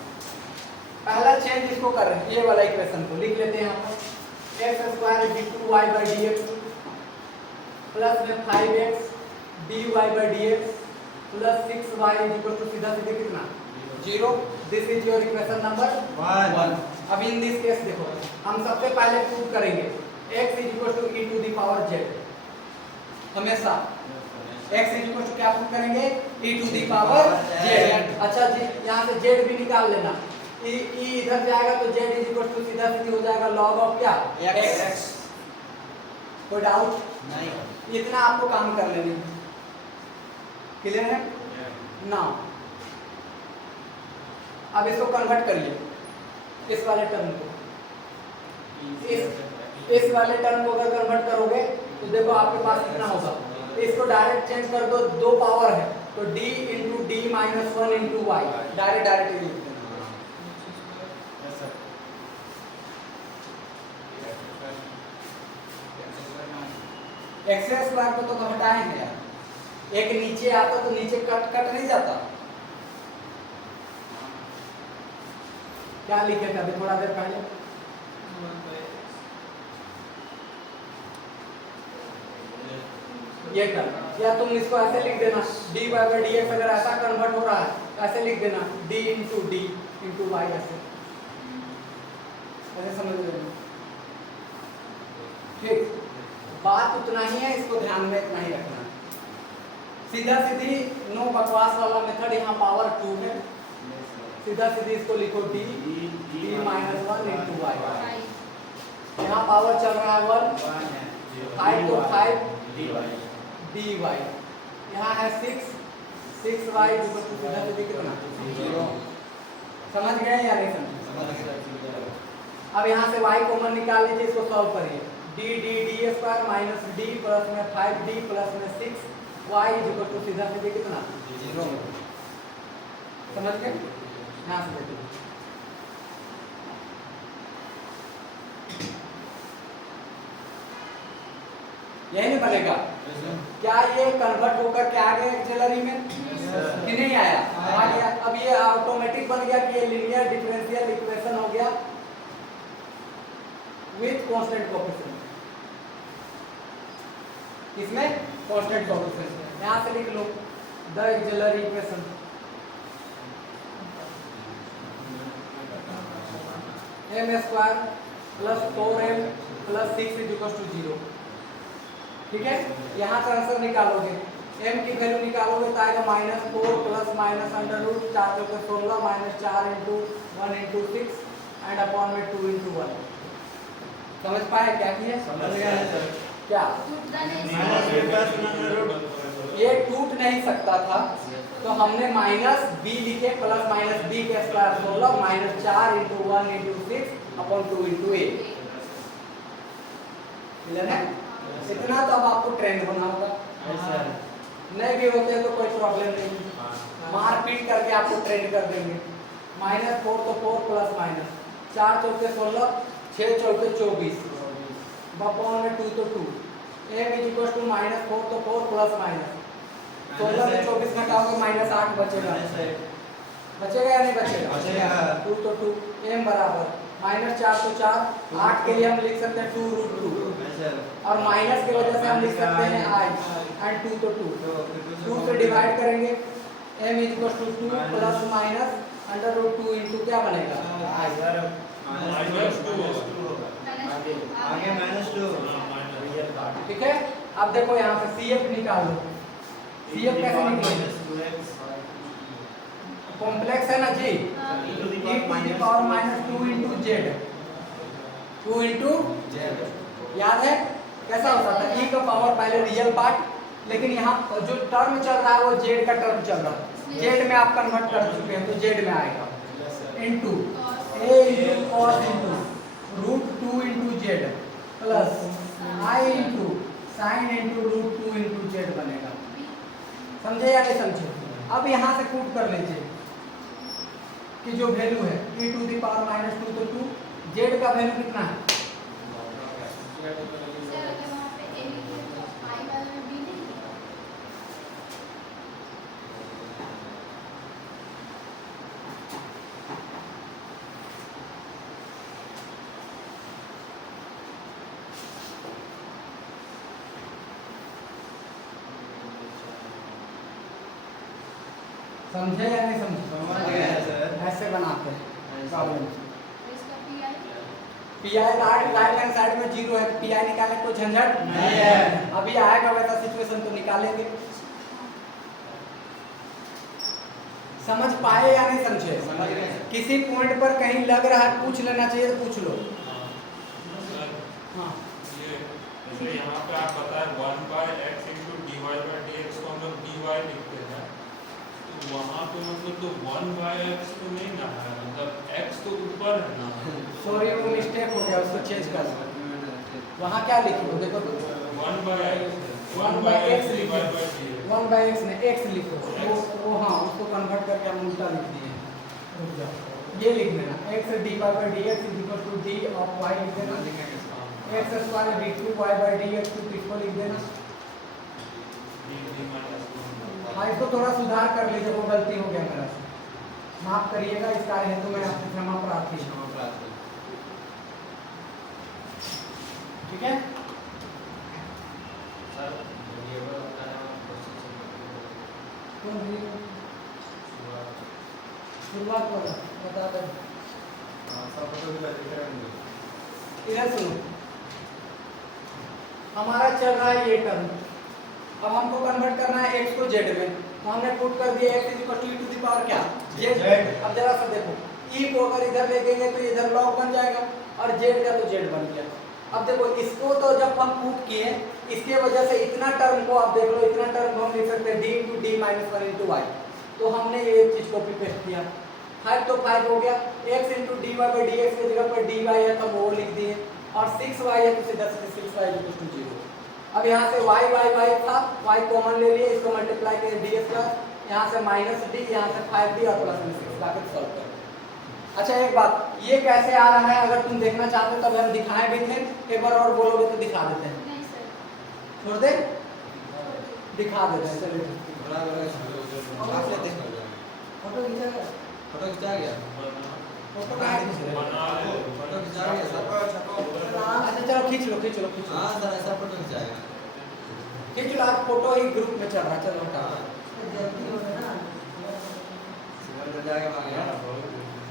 पहला चेंज इसको कर रहे हैं, ये वाला इक्वेशन को लिख लेते हैं यहाँ पर। x² d2y by dx plus में 5x dy by dx plus 6y equal to सीधा सीधे कितना? 0। This is your equation number 1। अब इन दिस केस देखो, हम सबसे पहले प्रूव करेंगे x is equal to e to the power z। हमेशा x इज इक्वल टू क्या प्रूव करेंगे? e to the power z। अच्छा जी, यहाँ से z भी निकाल लेना। e इधर जाएगा तो z इज इक्वल टू सीधा सीधी हो जाएगा log ऑफ क्या? x। कोई डाउट नहीं? इतना आपको काम कर लेनी। क्लियर है? नाउ अब इसको कन्वर्ट करिए, इस वाले टर्म को। इस वाले टर्म को अगर कन्वर्ट करोगे तो देखो आपके पास कितना होगा। इसको डायरेक्ट चेंज कर दो, दो पावर है तो d into d minus 1 into y direct लिख देना। एक्स स्क्वायर को तो हटाएंगे यार, एक नीचे आता तो नीचे कट नहीं जाता। क्या लिखे थे अभी थोड़ा देर पहले? ये टर्म, या तुम इसको ऐसे लिख देना dy बाई dx। अगर ऐसा कन्वर्ट हो रहा है तो ऐसे लिख देना d into d into y. ऐसे समझ लेना। ठीक, बात उतना ही है, इसको ध्यान में इतना ही रखना। सीधा सीधी नो बकवास वाला मेथड, यहाँ पावर 2 है। सीधा सीधी इसको लिखो d माइनस 1 इंटू वाई। यहाँ पावर चल रहा है 1, 5 तो 5 dy। यहाँ है 6y इक्वल टू सीधा सीधी कितना? 0। समझ गए या नहीं समझे? अब यहाँ से y कॉमन निकाल लीजिए, इसको सॉल्व करिए। d square minus d plus में 5d प्लस में 6y इक्वल टू सीधा सीधी कितना? 0। समझ गए? यहाँ से देखिए, यही नहीं बनेगा क्या? ये कन्वर्ट होकर के आ गया एक्सेलरी में कि नहीं आया? आ गया। अब ये ऑटोमेटिक बन गया कि ये लीनियर डिफरेंशियल इक्वेशन हो गया विथ कांस्टेंट कोएफिशिएंट। इसमें कांस्टेंट कोएफिशिएंट यहाँ से लिख लो the auxiliary equation. m square plus 4m plus 6 is equal to 0। ठीक है, यहाँ से आंसर निकालोगे, m की वैल्यू निकालोगे तो आएगा -4 प्लस माइनस अंडर रूट 4 चौके 16 minus 4 into 1 into 6 and upon में 2 इंटू 1। समझ पाए क्या किया? समझ गया सर। क्या -2 प्लस अंडर रूट, ये टूट नहीं सकता था, तो हमने माइनस बी लिखे प्लस माइनस बी के square 16 minus 4 into 1 into 6 upon 2 into 8। Clear है? इतना तो अब आपको ट्रेंड होना होगा। नहीं भी होते तो कोई प्रॉब्लम नहीं, मारपीट करके आपको ट्रेंड कर देंगे। -4 तो 4 प्लस माइनस 4 चौके 16 6 चौके 24 अपॉन में 2 तो 2 m इज इक्वल टू -4 तो 4 प्लस माइनस 16 में 24 घटाओगे -8 बचेगा। बचेगा या नहीं बचेगा? बचेगा। 2 तो 2 m बराबर -4 तो 4 8 के लिए हम लिख सकते हैं 2√2 और माइनस की वजह से हम लिख सकते हैं i एंड 2 तो 2 2 से डिवाइड करेंगे m is equal to 2 plus minus √2 into क्या बनेगा i। आगे -2 ठीक है? अब देखो यहाँ से CF निकालो। CF कैसे निकालेंगे? कॉम्प्लेक्स है ना जी, e to the power -2 into z 2 into याद है कैसा होता था? e का पावर पहले रियल पार्ट, लेकिन यहाँ जो टर्म चल रहा है वो जेड का टर्म चल रहा है, जेड में आप कन्वर्ट कर चुके हैं तो जेड में आएगा into a into cos into √2 into Z plus i into sine into √2 into Z बनेगा। समझे या नहीं समझे? अब यहाँ से कूट कर लीजिए कि जो वैल्यू है e टू द पावर -2 तो 2 जेड का वैल्यू कितना है? समझे या नहीं समझे? समझ गए सर। ऐसे बनाते हैं problem. P I right hand side में 0 है, पी आई निकालने को झंझट नहीं है। अभी आएगा वैसा सिचुएशन तो निकालेंगे। समझ पाए या नहीं समझे? समझ गए। किसी पॉइंट पर कहीं लग रहा है पूछ लेना चाहिए तो पूछ लो। हाँ जैसे यहाँ पे आप बताए 1/x इंटू dy/dx को हम लोग dy लिखते हैं, तो वहाँ पे मतलब तो 1/x तो नहीं ना है, मतलब x तो ऊपर है ना। सॉरी वो मिस्टेक हो गया, उसको चेंज कर दो। वहाँ क्या लिखो देखो तो 1/x divided by dx 1/x ने x लिखो वो हाँ उसको कन्वर्ट करके हम उल्टा लिख दिए। रुक जाओ ये लिख देना x dy/dx = d of y लिख देना, x स्क्वायर d2y/dx को लिख देना। हाँ इसको थोड़ा सुधार कर लीजिए, वो गलती हो गया मेरा, माफ करिएगा, इसका हेतु मैं आपसे क्षमा प्रार्थी हूँ। ठीक है शुरुआत करो बता दो। इधर सुनो, हमारा चल रहा है ये टर्म, अब हमको कन्वर्ट करना है x को z में, तो हमने पुट कर दिया x = e to the power क्या z। अब जरा सा देखो e को अगर इधर ले गए तो इधर log बन जाएगा और z का तो z बन गया। अब देखो इसको तो जब हम पुट किए इसके वजह से इतना टर्म को आप देख लो, इतना टर्म को हम लिख सकते हैं d × d - 1 × y, तो हमने ये चीज कॉपी पेस्ट किया। 5 तो 5 हो गया, x × dy/dx की जगह पर dy है तो वो लिख दिए और 6y है तो सीधा 6y = 0। अब यहाँ से y था, y कॉमन ले लिए, इसको मल्टीप्लाई किए ds का, यहाँ से -d, यहाँ से 5d और प्लस में 6 बाकी सॉल्व करो। अच्छा एक बात, ये कैसे आ रहा है अगर तुम देखना चाहते हो तब हम दिखाए भी थे, एक बार और बोलोगे तो दिखा देते हैं। छोड़ दे, दिखा देते हैं। चलिए फोटो खींचा गया, फोटो बना ले अच्छा चलो खींच लो खींच लो। हाँ सर ऐसा फोटो खिंचाएगा। खींच लो, आज फोटो ही ग्रुप में चल रहा है, चलो हटाओ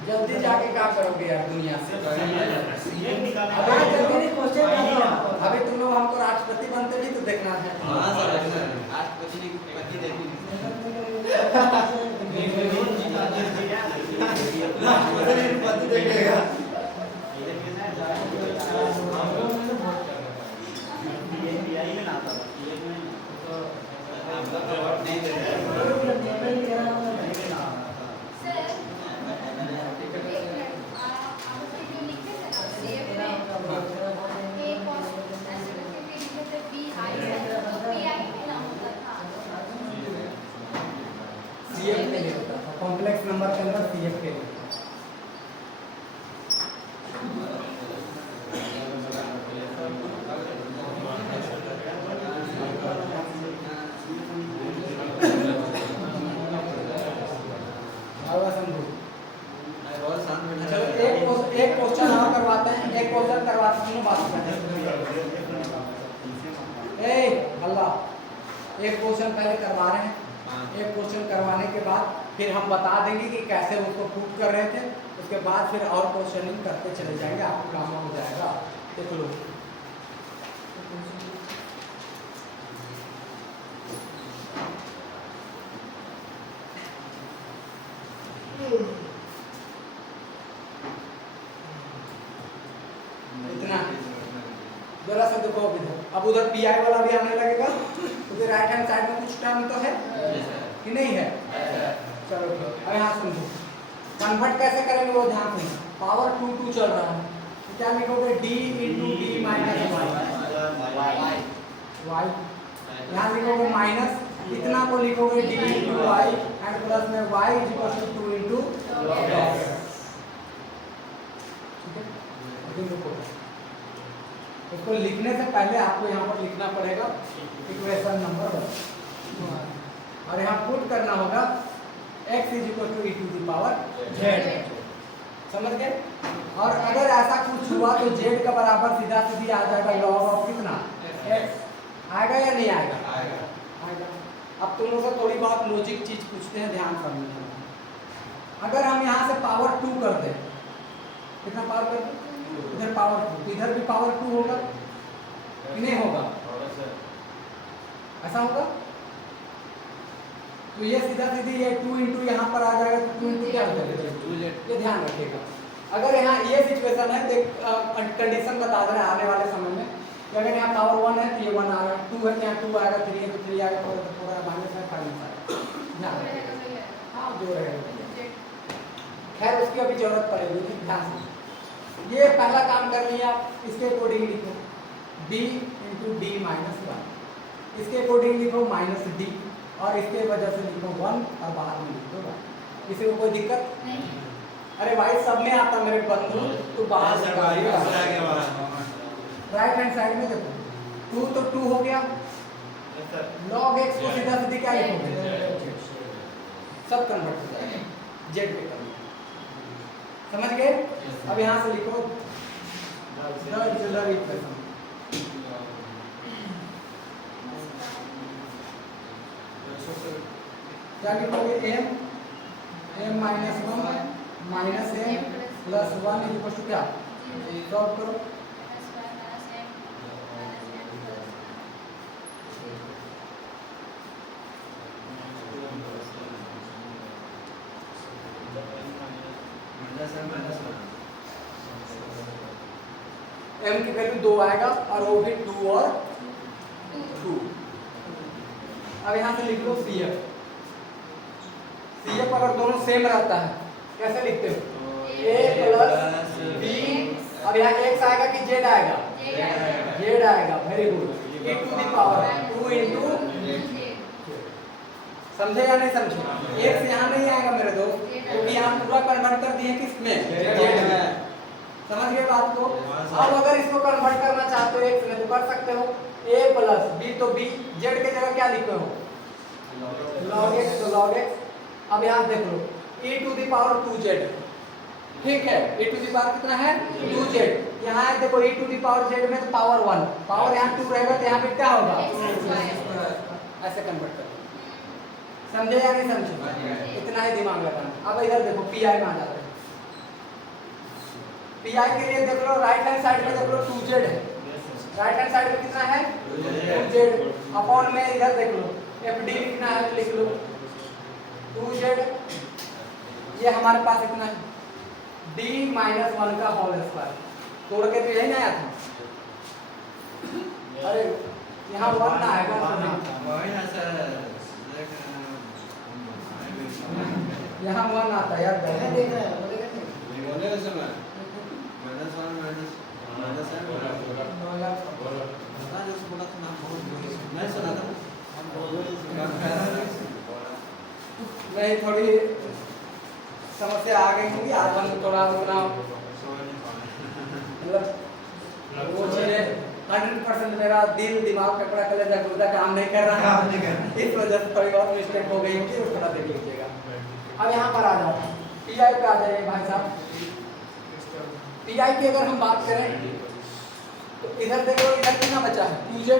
जल्दी जाके क्या करोगे यार दुनिया से? अभी तुम लोग हमको राष्ट्रपति बनते भी तो देखना है। हाँ सर राष्ट्रपति जी पति देखी पति देखेगा। नहीं नंबर के अंदर सी एफ के लिए। और शांत बैठा चलो एक क्वेश्चन और करवाते हैं, एक क्वेश्चन करवाते हैं, बात करते हैं। अल्लाह, एक क्वेश्चन पहले करवा रहे हैं, एक क्वेश्चन करवाने के बाद फिर हम बता देंगे कि कैसे उसको प्रूव कर रहे थे, उसके बाद फिर और क्वेश्चनिंग करते चले जाएंगे, आपको काम हो जाएगा। देख लो इतना जरा सा देखो अब उधर पी आई वाला भी आने लगेगा, उधर राइट हैंड साइड में कुछ टर्म तो है कि नहीं है? चलो अब यहाँ समझो कन्वर्ट कैसे करेंगे वो ध्यान से। पावर 2 2 चल रहा है तो क्या लिखोगे d into d minus y, यहाँ लिखोगे माइनस, इतना को लिखोगे d into y and plus में y is equal to 2 into उसको लिखने से पहले आपको यहाँ पर लिखना पड़ेगा इक्वेशन नंबर 1 और यहाँ पुट करना होगा x is equal to e to the power z। समझ गए? और अगर ऐसा कुछ हुआ तो z का बराबर सीधा सीधी आ जाएगा log ऑफ कितना x। आएगा या नहीं आएगा? आएगा। अब तुम लोग से थोड़ी बहुत लॉजिक चीज पूछते हैं, ध्यान समझना। अगर हम यहाँ से पावर 2 कर दें, कितना पावर कर दें? इधर पावर 2 तो इधर भी पावर 2 होगा कि नहीं होगा? ऐसा होगा तो ये सीधा सीधी ये 2 इंटू यहाँ पर आ जाएगा तो 2 इंटू क्या हो जाएगा? ये ध्यान रखिएगा। अगर यहाँ ये सिचुएशन है, देख कंडीशन बता दे रहे हैं आने वाले समय में कि अगर यहाँ पावर 1 है तो ये 1 आ रहा है, 2 है तो यहाँ 2 आएगा, 3 है तो 3 आएगा, 4 है तो 4 आएगा, माइनस है 5 आएगा। ध्यान रखिएगा। हाँ जो रहेगा, खैर उसकी अभी जरूरत पड़ेगी, ध्यान से। ये पहला काम कर लिया आप, इसके अकॉर्डिंग लिखो b इंटू डी माइनस 1, इसके अकॉर्डिंग लिखो माइनस डी और इसके वजह से लिखो 1 और बाहर में लिखो 1। किसी को कोई दिक्कत नहीं? अरे भाई सब में आता मेरे बंधु, तो बाहर से राइट हैंड साइड में देखो 2 तो 2 हो गया, log x को सीधा सीधी क्या लिखोगे? सब कन्वर्ट हो जाएगा z पे करना। समझ गए? अब यहाँ से लिखो क्या लिखोगे? m minus 1 minus m plus 1 equal to क्या? सॉल्व करो। m की वैल्यू 2 आएगा और वो भी 2 और 2। अब यहाँ से लिख लो CF। CF अगर दोनों सेम रहता है कैसे लिखते हो? a प्लस b, अब यहाँ x आएगा कि z आएगा? z आएगा। Very good. e to the power 2 into, समझे या नहीं समझे? x यहाँ नहीं आएगा मेरे दोस्त, क्योंकि यहाँ पूरा कन्वर्ट कर दिए किसमें? समझ गए बात को? अब अगर इसको कन्वर्ट करना चाहते हो x में तो कर सकते हो, a प्लस b, तो b z के जगह क्या लिखे हो? log x, तो log x। अब यहाँ देख लो e to the power 2z, ठीक है? e टू द पावर कितना है? 2z। यहाँ देखो e to the power z में तो पावर 1, पावर यहाँ 2 रहेगा तो यहाँ पे क्या होगा? ऐसे कन्वर्ट कर। समझे या नहीं समझे? इतना ही दिमाग लगाना। अब इधर देखो पी आई में आ जाते हैं। पी आई के लिए देख लो राइट हैंड साइड में देख लो 2z है, राइट हैंड साइड में कितना है? 2z अपॉन में इधर देख लो एफ डी लिखना है तो लिख लो 2z, ये हमारे पास इतना है d माइनस 1 का होल स्क्वायर, तोड़ के तो यही ना आया था। अरे यहाँ 1 ना आएगा, यहाँ 1 आता है यार, देख रहे हैं बोलेगा समय माइनस 1 माइनस है बता जो बोला था ना, मैं सुना था नहीं थोड़ी समस्या आ गई होगी। आज हम थोड़ा उतना मतलब वो चीज़ें 100% मेरा दिल दिमाग कपड़ा कलेजा गुर्दा काम नहीं कर रहा है, इस वजह से थोड़ी बहुत मिस्टेक हो गई होगी, उसको देख लीजिएगा। अब यहाँ पर आ जाओ, पीआई पे आ जाइए भाई साहब। पीआई की अगर हम बात करें तो इधर देखो, इधर कितना बचा है 2z,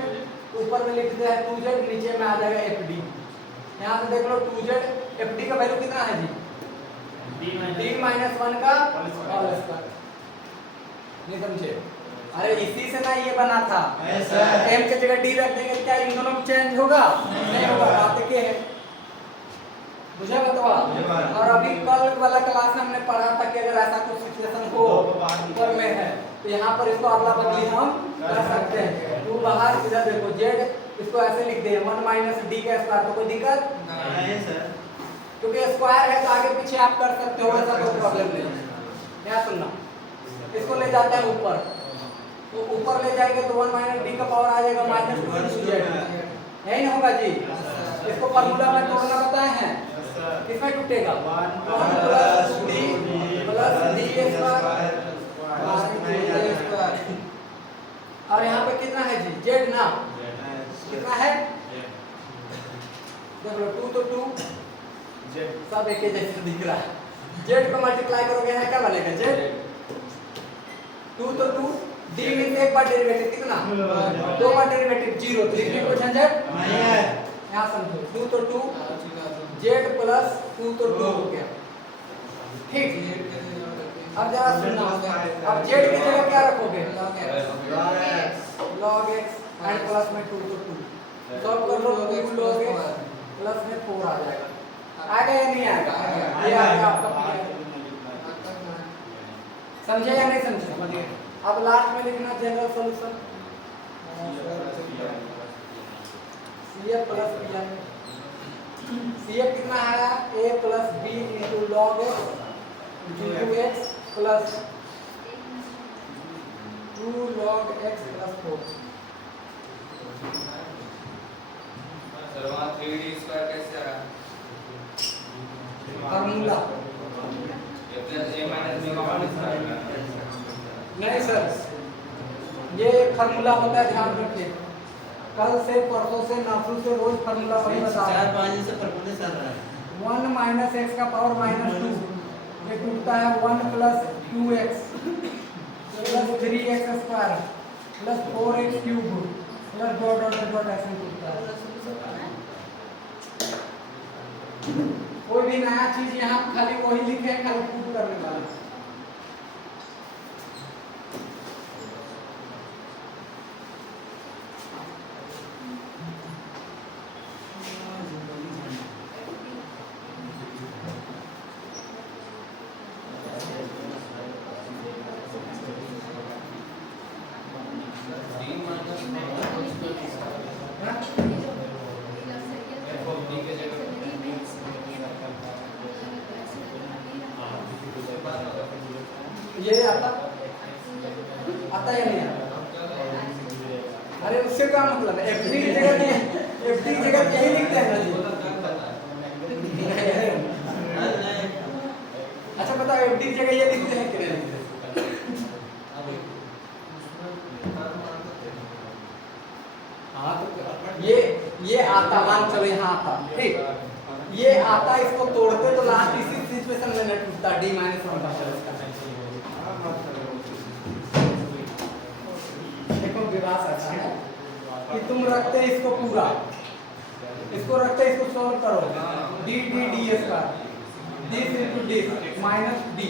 ऊपर में लिख दिया है 2z, नीचे में आ जाएगा fd। यहाँ से देख लो 2z, fd का वैल्यू कितना है जी, d माइनस 1 का होल स्क्वायर। नहीं समझे? अरे इसी से ना ये बना था, m की जगह d रख देंगे, क्या इन दोनों में चेंज होगा? नहीं होगा। बात क्या है, बुझा बतवा? और अभी कल वाला क्लास में हमने पढ़ा था कि अगर ऐसा कुछ सिचुएशन हो ऊपर में है तो यहाँ पर इसको अदला बदली हम कर सकते हैं। तू बाहर, इधर देखो z, इसको ऐसे लिख दे 1 माइनस d का स्क्वायर, तो कोई दिक्कत नहीं सर, क्योंकि स्क्वायर है तो आगे पीछे आप कर सकते हो, ऐसा कोई प्रॉब्लम नहीं है। क्या सुनना, इसको ले जाते हैं ऊपर, तो ऊपर ले जाएंगे तो 1 माइनस डी का पावर आ जाएगा माइनस 2z, यही ना होगा जी? इसको फॉर्मूला में तोड़ना बताए हैं, किसमें टूटेगा 1 plus d plus d square, और यहाँ पे कितना है जी, z ना, कितना है देख लो, 2 तो 2 सब एक ही जैसे दिख रहा है। z को मल्टीप्लाई करोगे यहाँ क्या बनेगा, z 2 तो 2, d में एक बार डेरिवेटिव कितना, 2 बार डेरिवेटिव 0, तो इसमें कोई झंझट नहीं है। यहाँ समझो 2 तो 2, z प्लस 2 तो 2 हो गया, ठीक। अब जरा सुनना, अब z की जगह क्या रखोगे, log x एंड प्लस में 2 तो 2, सॉल्व कर लो, 2 log x प्लस में 4 आ जाएगा। आएगा या नहीं आएगा? ये आएगा आपका। समझे या नहीं समझे? अब लास्ट में लिखना general solution, CF plus P, CF कितना आया, a plus b into log x into x plus 2 log x plus 4। Sir वहाँ 3d स्क्वायर कैसे आया? फार्मूला नहीं सर, ये फार्मूला होता है, ध्यान रखिए। कल से, परसों से, नासू से रोज फार्मूला वही बता रहा है। 4-5 से फार्मूले चल रहा है। 1 माइनस एक्स का पावर माइनस 2, ये टूटता है 1 plus 2x plus 3x square plus 4x cube plus dot dot dot ऐसे टूटता है। कोई भी नया चीज यहाँ खाली वही लिखे हैं, खाली प्रूव करने वाला। ये आता या नहीं आता? अरे उससे क्या मतलब है, एफडी की जगह एफडी की जगह यही लिखते हैं ना जी। अच्छा बताओ, एफडी की जगह ये लिखते हैं कि नहीं लिखते? हाँ तो ये आता, मान चलो यहाँ आता, ठीक, ये आता, इसको तोड़ते तो लास्ट इसी सिचुएशन में टूटता d माइनस 1 का। देखो विवाद ऐसा है कि तुम रखते इसको पूरा, इसको रखते इसको सॉल्व करो, d d d square this into this minus d,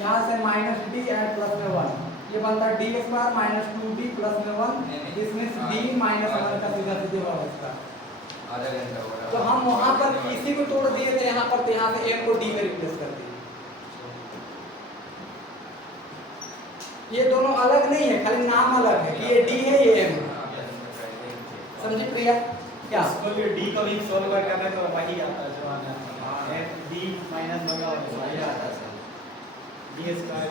यहाँ से माइनस d एंड प्लस में 1, ये बनता है d square minus 2d plus में 1, दिस मींस d माइनस 1 का सीधा सीधे होगा इसका। तो हम वहां पर इसी को तोड़ दिए थे यहाँ पर, तो यहाँ से m को d में रिप्लेस कर दिए। ये दोनों अलग नहीं है, खाली नाम अलग है कि ये d है ये m है। समझे प्रिया? क्या इसको भी d को भी सॉल्व करना तो वही आता है जो आना है, d माइनस होगा वही आता है d स्क्वायर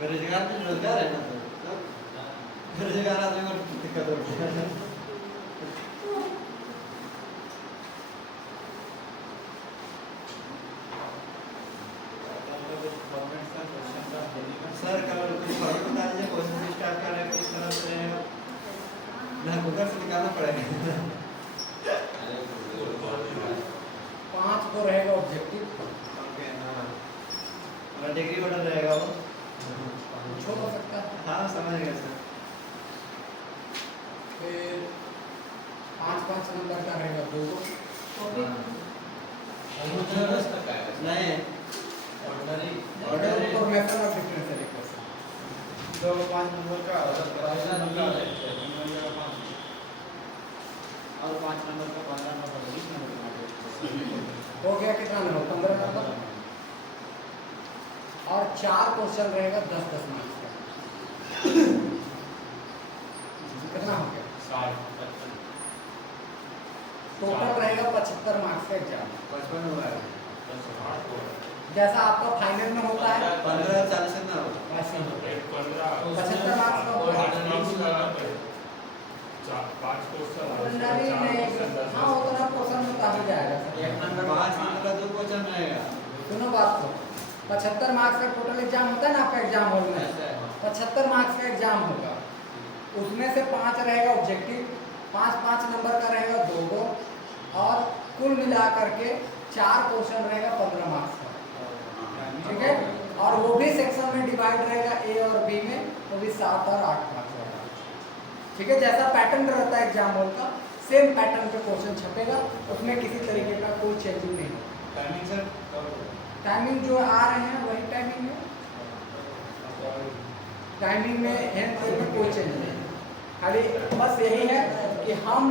बेरोजगार भी रोजगार है ना, तो बेरोजगार आदमी को दिक्कत होती है। सर कल कुछ और बता दीजिए, क्वेश्चन स्टार्ट कर रहे हैं किस तरह से रहेगा ना, गूगल से निकालना पड़ेगा। 5 को रहेगा ऑब्जेक्टिव, ओके हाँ, और डिग्री ऑर्डर रहेगा वो छोड़ हो सकता है। हाँ समझ गए सर। फिर 5 नंबर का रहेगा 2 नहीं order formation of differential equation. 2 5 number का और 5 नंबर का 15 नंबर 20 नंबर का हो गया कितना नंबर? 15 नंबर। और 4 क्वेश्चन रहेगा 10 मार्क्स का। कितना हो गया? 60 टोटल रहेगा 75 मार्क्स का एग्जाम। 55 हुआ है, जैसा आपका फाइनल में होता है 15 40 से ना हो। वैसे ही। 15 75 मार्क्स का होगा। 5 क्वेश्चन नहीं हाँ उतना क्वेश्चन में काफी जाएगा सर। 5 नंबर का 2 क्वेश्चन रहेगा। सुनो बात को, 75 मार्क्स का टोटल एग्जाम होता है ना आपका एग्जाम हॉल में, 75 मार्क्स का एग्जाम होगा। उसमें से 5 रहेगा ऑब्जेक्टिव, 5 नंबर का रहेगा 2 और कुल मिला करके 4 क्वेश्चन रहेगा 15 मार्क्स का। ठीक है, और वो भी सेक्शन में डिवाइड रहेगा ए और बी में, वो भी 7 और 8 मार्क्स का। ठीक है, जैसा पैटर्न रहता है एग्जाम हॉल का, सेम पैटर्न पे क्वेश्चन छपेगा, उसमें किसी तरीके का कोई चेंजिंग नहीं होगा। टाइमिंग सर टाइमिंग जो आ रहे हैं वही टाइमिंग है, टाइमिंग में हैंड में कोई चेंज नहीं है। खाली बस यही है कि हम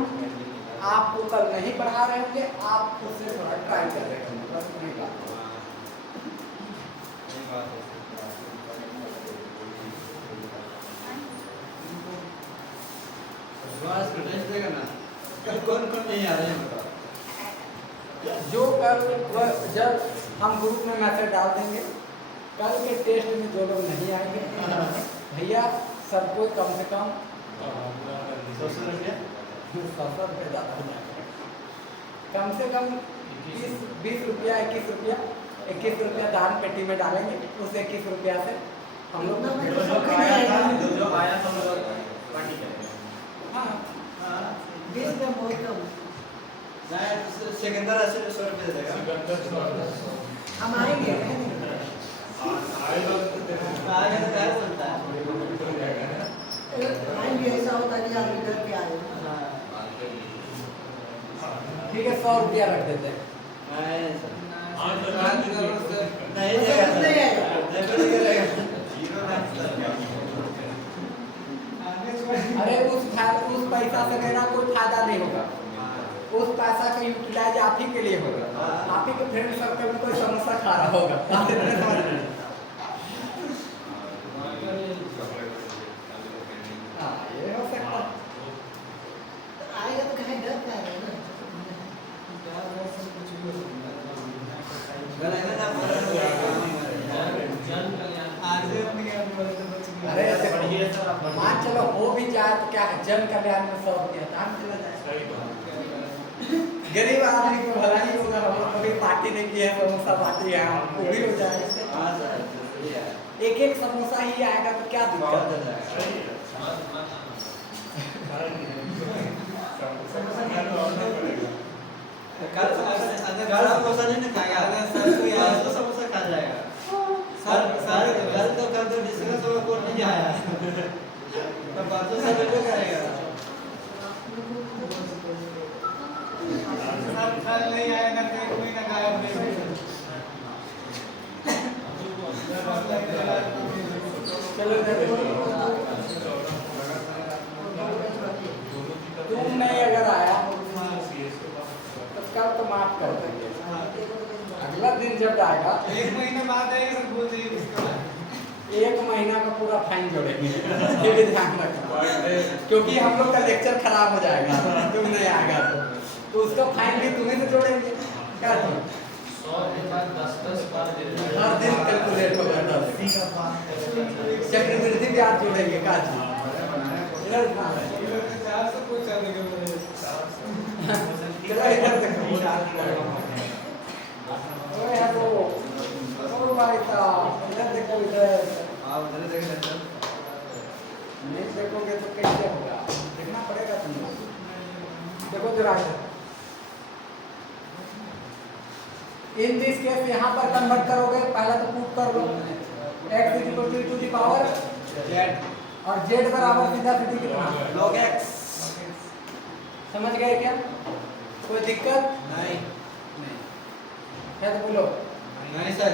आपको कल नहीं पढ़ा रहे होंगे, आप उससे थोड़ा ट्राई कर रहे होंगे, बस वही बात है। सही बात है। बस टेस्ट देगा ना, कल कौन नहीं आ रहे हैं बताओ। जो कल जब हम ग्रुप में मैसेज डाल देंगे, कल के टेस्ट में जो लोग नहीं आएंगे भैया सबको कम से कम 100 रुपये 100 रुपये ज़्यादा हो जाएगा, कम से कम 20 रुपया 21 रुपया दान पेटी में डालेंगे। उस 21 रुपया से हम लोग जो आया हम लोग पार्टी करेंगे। हाँ 20 का बहुत कम। सिकंदर 100 रुपये दे देगा। हम आएंगे आगे तो क्या बोलता है। आएंगे, ऐसा होता है कि आदमी डर के आए। ठीक है 100 रुपया रख देते हैं। नहीं सर, हाँ सर नहीं देगा सर, नहीं देगा। अरे उस पैसा से मेरा कोई फायदा नहीं होगा, उस पैसा का यूटिलाइज आप ही के लिए होगा। आप ही के फ्रेंड सर्कल में कोई समोसा खा रहा होगा। हाँ ये हो सकता है। आएगा तो कहीं डर के आएगा ना। अरे ऐसे मान चलो हो भी जाए तो क्या है, जन कल्याण में 100 रुपया दान चला जाए। गरीब आदमी को भला ही होगा, हम लोग कभी पार्टी नहीं की है, समोसा पार्टी है, वो भी हो जाएगा। हाँ सर। एक एक समोसा ही आएगा तो क्या बहुत दिक्कत है? ज्यादा है। कल समोसा नहीं ना खाएगा, आज तो समोसा खा जाएगा। कल तो डिस्कस होगा, कोई नहीं आया, तो परसों से जो करेगा। सर कल नहीं आए ना कोई ना गायब चलो तुम नहीं अगर आया तो कल तो माफ कर देंगे, अगला दिन जब आएगा एक महीने बाद आएगा सर बोल रही उसके बाद 1 महीना का पूरा फाइन जोड़ेंगे। ये भी ध्यान रखना, क्योंकि हम लोग का लेक्चर खराब हो जाएगा तुम नहीं आएगा तो उसका फाइन भी तुम्हें से जोड़ेंगे। क्या तुम 100 के बाद 10 बार दे देना। हर दिन कैलकुलेट होगा, चक्रवृद्धि ब्याज जोड़ेंगे। का इधर कुछ चलो इधर देखो, ओए है वो और भाई साहब इधर देखो, इधर आप उधर देख लेते हैं। नहीं देखोगे तो कैसे होगा, देखना पड़ेगा तुमको। देखो जरा इधर, इन दिस केस यहाँ पर कन्वर्ट करोगे, पहला तो पुट कर लो x to the power z, और z बराबर सीधा सीधी कितना log x। समझ गए क्या? कोई दिक्कत नहीं है तो बोलो। नहीं सर,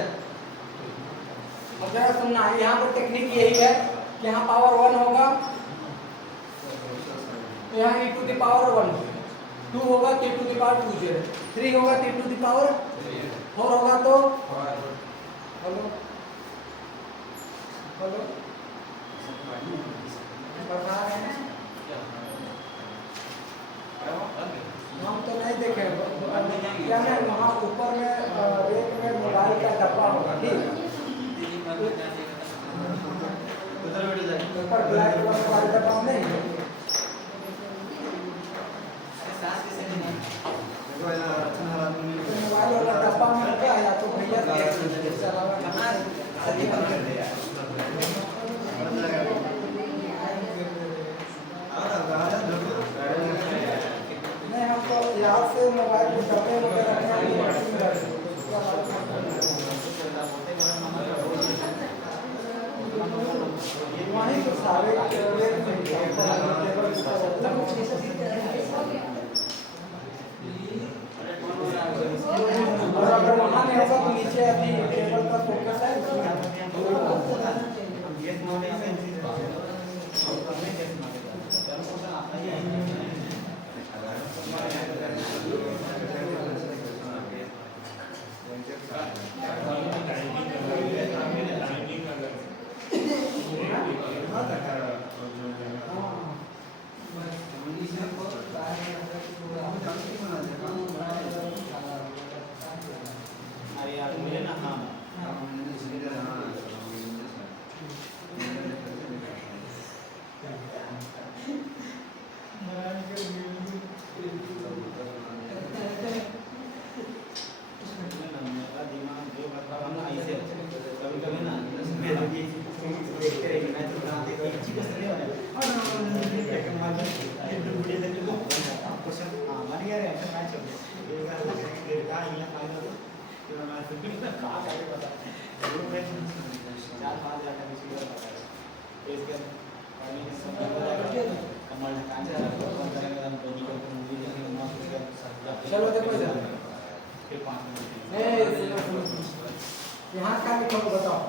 अब जरा सुनना, यहाँ पर टेक्निक यही है कि यहाँ पावर 1 होगा तो यहाँ e टू द पावर 1, 2 होगा तो e to the power 2z, 3 होगा तो e टू द पावर 4 होगा तो बोलो बोलो बता रहे हैं हम तो नहीं देखे। क्या है वहाँ ऊपर में रेक में मोबाइल का डब्बा होगा, ठीक उधर बैठ जाए। ऊपर ब्लैक कलर मोबाइल डब्बा नहीं है। सांस कैसे नहीं है? देखो ऐसा अच्छा हालात में तो मोबाइल वाला डब्बा में रखा है या तो भैया के चलावा कहाँ है? सभी बंद कर दिया। नहीं हम तो यहाँ से मोबाइल के डब्बे वगैरह रखने के लिए मशीन कर देंगे। वहीं तो सारे रेक में टेबल और अगर वहाँ नहीं होगा तो नीचे अभी टेबल पर फोकस है अरे यार मुझे ना हाँ चलो देखो इधर यहाँ क्या लिखा हो बताओ।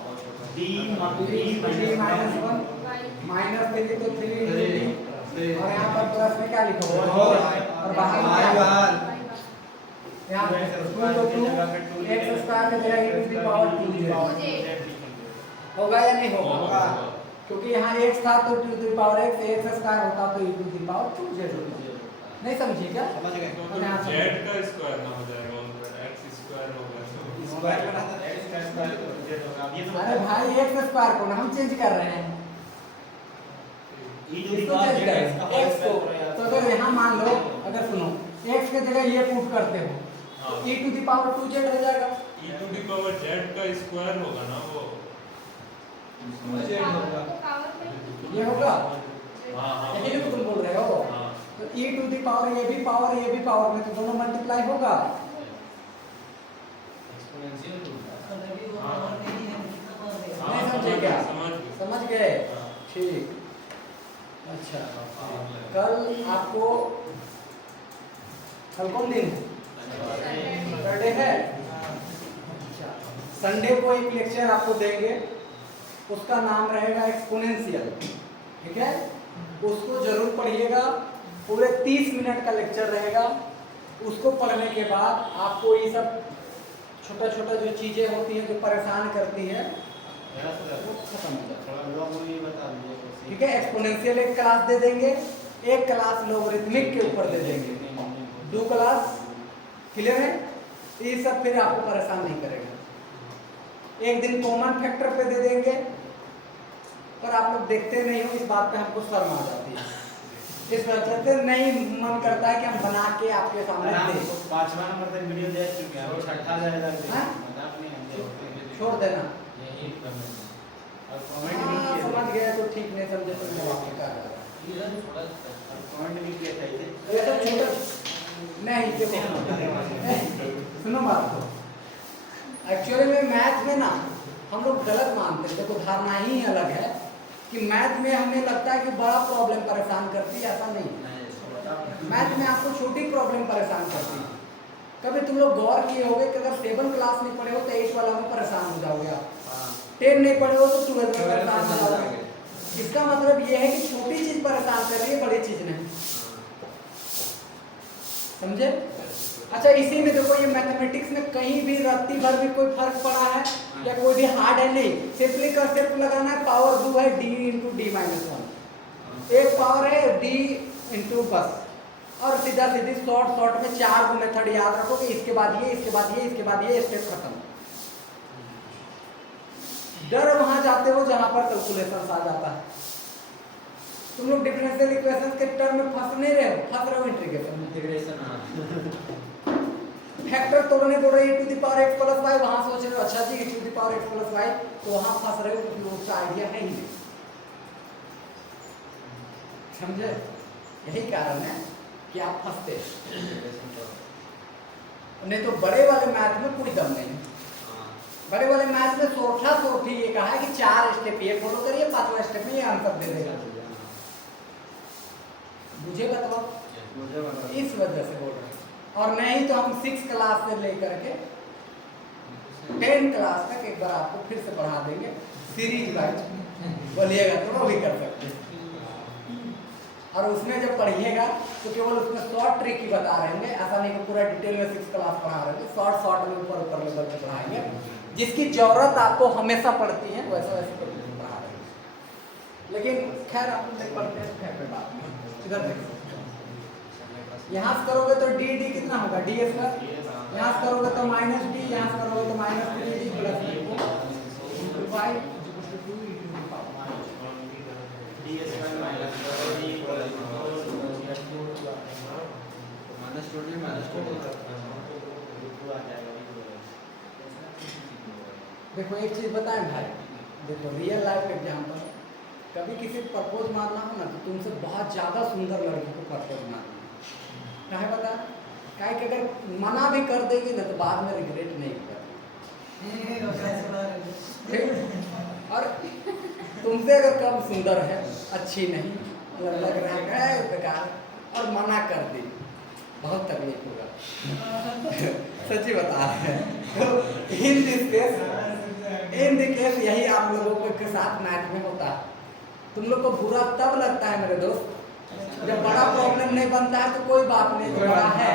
D माइनस 1 माइनस 3 तो 3 और यहाँ पर प्लस में क्या लिखा हो और बाहर में क्या बाहर यहाँ 2 तो 2 x स्क्वायर की जगह e टू द पावर 2 होगा या नहीं होगा? क्योंकि यहाँ x था तो 2 to the power x square होता तो e to the power 2z होता। नहीं समझिए क्या? समझ गए। तो z का स्क्वायर ना हो जाएगा, x स्क्वायर होगा तो स्क्वायर बना था x का स्क्वायर तो z होगा। अब ये तो अरे भाई x स्क्वायर को ना हम चेंज कर रहे हैं, e टू द इसको पावर चेंज करें x को। तो अगर यहाँ मान लो, अगर सुनो x की जगह ये पुट करते हो तो e to the power 2z हो जाएगा। e to the power z का स्क्वायर होगा ना वो। ये होगा हाँ यही तो तुम बोल रहे हो। हाँ तो e टू दी पावर ये भी पावर में तो दोनों मल्टीप्लाई होगा। ऑलरेडी वो पावर नहीं है, कितना पावर देगा? नहीं समझे क्या? समझ गए। समझ गए? हाँ। ठीक। अच्छा कल आपको कल कौन दिन सैटरडे है? अच्छा संडे को एक लेक्चर आपको देंगे, उसका नाम रहेगा एक्सपोनेंशियल, ठीक है? उसको जरूर पढ़िएगा, पूरे 30 मिनट का लेक्चर रहेगा। उसको पढ़ने के बाद आपको ये सब छोटा छोटा जो चीज़ें होती हैं जो परेशान करती है वो खत्म हो जाएगा। थोड़ा लोग ये बता दीजिए। ठीक है, एक्सपोनेंशियल एक क्लास दे देंगे, एक क्लास लोगरिथमिक के ऊपर दे देंगे, 2 क्लास। क्लियर है? ये सब फिर आपको परेशान नहीं करेगा। एक दिन कॉमन फैक्टर पे दे देंगे, पर आप लोग देखते नहीं हो, इस बात पे हमको शर्म आ जाती है। इस वजह से नहीं मन करता है कि हम बना के आपके सामने दें। 5वां नंबर तक वीडियो दे चुके हैं, अब 6ठा जाएगा। हाँ? मजाक नहीं हम छोड़ देना। और कमेंट भी हाँ, किए समझ गए तो ठीक, नहीं समझे तो जवाब निकाल कमेंट भी किए थे। ये सब छोटा नहीं, देखो सुनो बात को। एक्चुअली में मैथ में ना हम लोग गलत मानते हैं। देखो धारणा ही अलग है कि मैथ में हमें लगता है कि बड़ा प्रॉब्लम परेशान करती है, ऐसा नहीं। मैथ में आपको छोटी प्रॉब्लम परेशान करती है। कभी तुम लोग गौर किए होगे कि अगर 7 क्लास नहीं पढ़े हो तो 8 वाला में परेशान हो जाओगे आप, 10 नहीं पढ़े हो तो 12 में परेशान हो जाओगे। इसका मतलब ये है कि छोटी चीज परेशान कर रही है, बड़ी चीज नहीं। समझे? अच्छा इसी में देखो, ये मैथमेटिक्स में कहीं भी रत्ती भर भी कोई फर्क पड़ा है या कोई भी हार्ड है नहीं। सिंपली कंसेप्ट लगाना है, पावर 2 है d इंटू डी माइनस 1, एक पावर है d इंटू बस, और सीधा सीधी शॉर्ट में 4 को मेथड याद रखो कि इसके बाद ये, इसके बाद ये, इसके बाद ये, स्टेप खत्म। डर वहां जाते हो जहां पर कैलकुलेशन आ जाता है। तुम लोग डिफरेंशियल इक्वेशन के टर्म में फंस नहीं रहे हो, फंस रहे हो इंटीग्रेशन। फैक्टर तोड़ने बोल रहे e to the power x plus y, वहां सोच रहे हो अच्छा जी e to the power x plus y, तो वहां फंस रहे हो क्योंकि उसका आइडिया है ही नहीं। समझे? यही कारण है कि आप फंसते। नहीं तो बड़े वाले मैथ में कोई दम नहीं। बड़े वाले मैथ में सोठी ये कहा है कि 4 स्टेप ये फॉलो करिए, 5वां स्टेप में ये आंसर दे देगा। मुझे बताओ, इस वजह से बोल रहे हैं। और नहीं तो हम 6 क्लास से लेकर के 10 क्लास तक एक बार आपको फिर से पढ़ा देंगे सीरीज वाइज, बोलिएगा तो वो भी कर सकते हैं। और उसमें जब पढ़िएगा तो केवल उसमें शॉर्ट ट्रिक ही बता रहे होंगे, ऐसा नहीं कि पूरा डिटेल में 6 क्लास पढ़ा रहे होंगे। शॉर्ट में ऊपर लेवल पे पढ़ाएंगे, जिसकी जरूरत आपको हमेशा पड़ती है वैसा वैसे पढ़ा रहे हैं। लेकिन खैर आप लोग पढ़ते हैं, खैर कोई बात नहीं। इधर देखो, यहाँ से करोगे तो डी कितना होगा, डी स्क्वायर। यहाँ से करोगे तो माइनस डी, यहाँ से करोगे तो minus D plus into 5 2 D square minus D minus 2 देखो एक चीज बताएं भाई, देखो रियल लाइफ एग्जांपल, कभी किसी को प्रपोज मारना हो ना तो तुमसे बहुत ज़्यादा सुंदर लड़की को प्रपोज मारना, काहे बता, काहे कि अगर मना भी कर देगी ना तो बाद में रिग्रेट नहीं होगा। और तुमसे अगर कम सुंदर है, अच्छी नहीं, लग रहा है बेकार, और मना कर दी, बहुत तकलीफ होगा। सच्ची बता रहे हैं। इन दिस केस यही आप लोगों के साथ मैथ में होता है। तुम लोग को बुरा तब लगता है मेरे दोस्त जब बड़ा प्रॉब्लम नहीं बनता है, तो कोई बात नहीं, बड़ा है।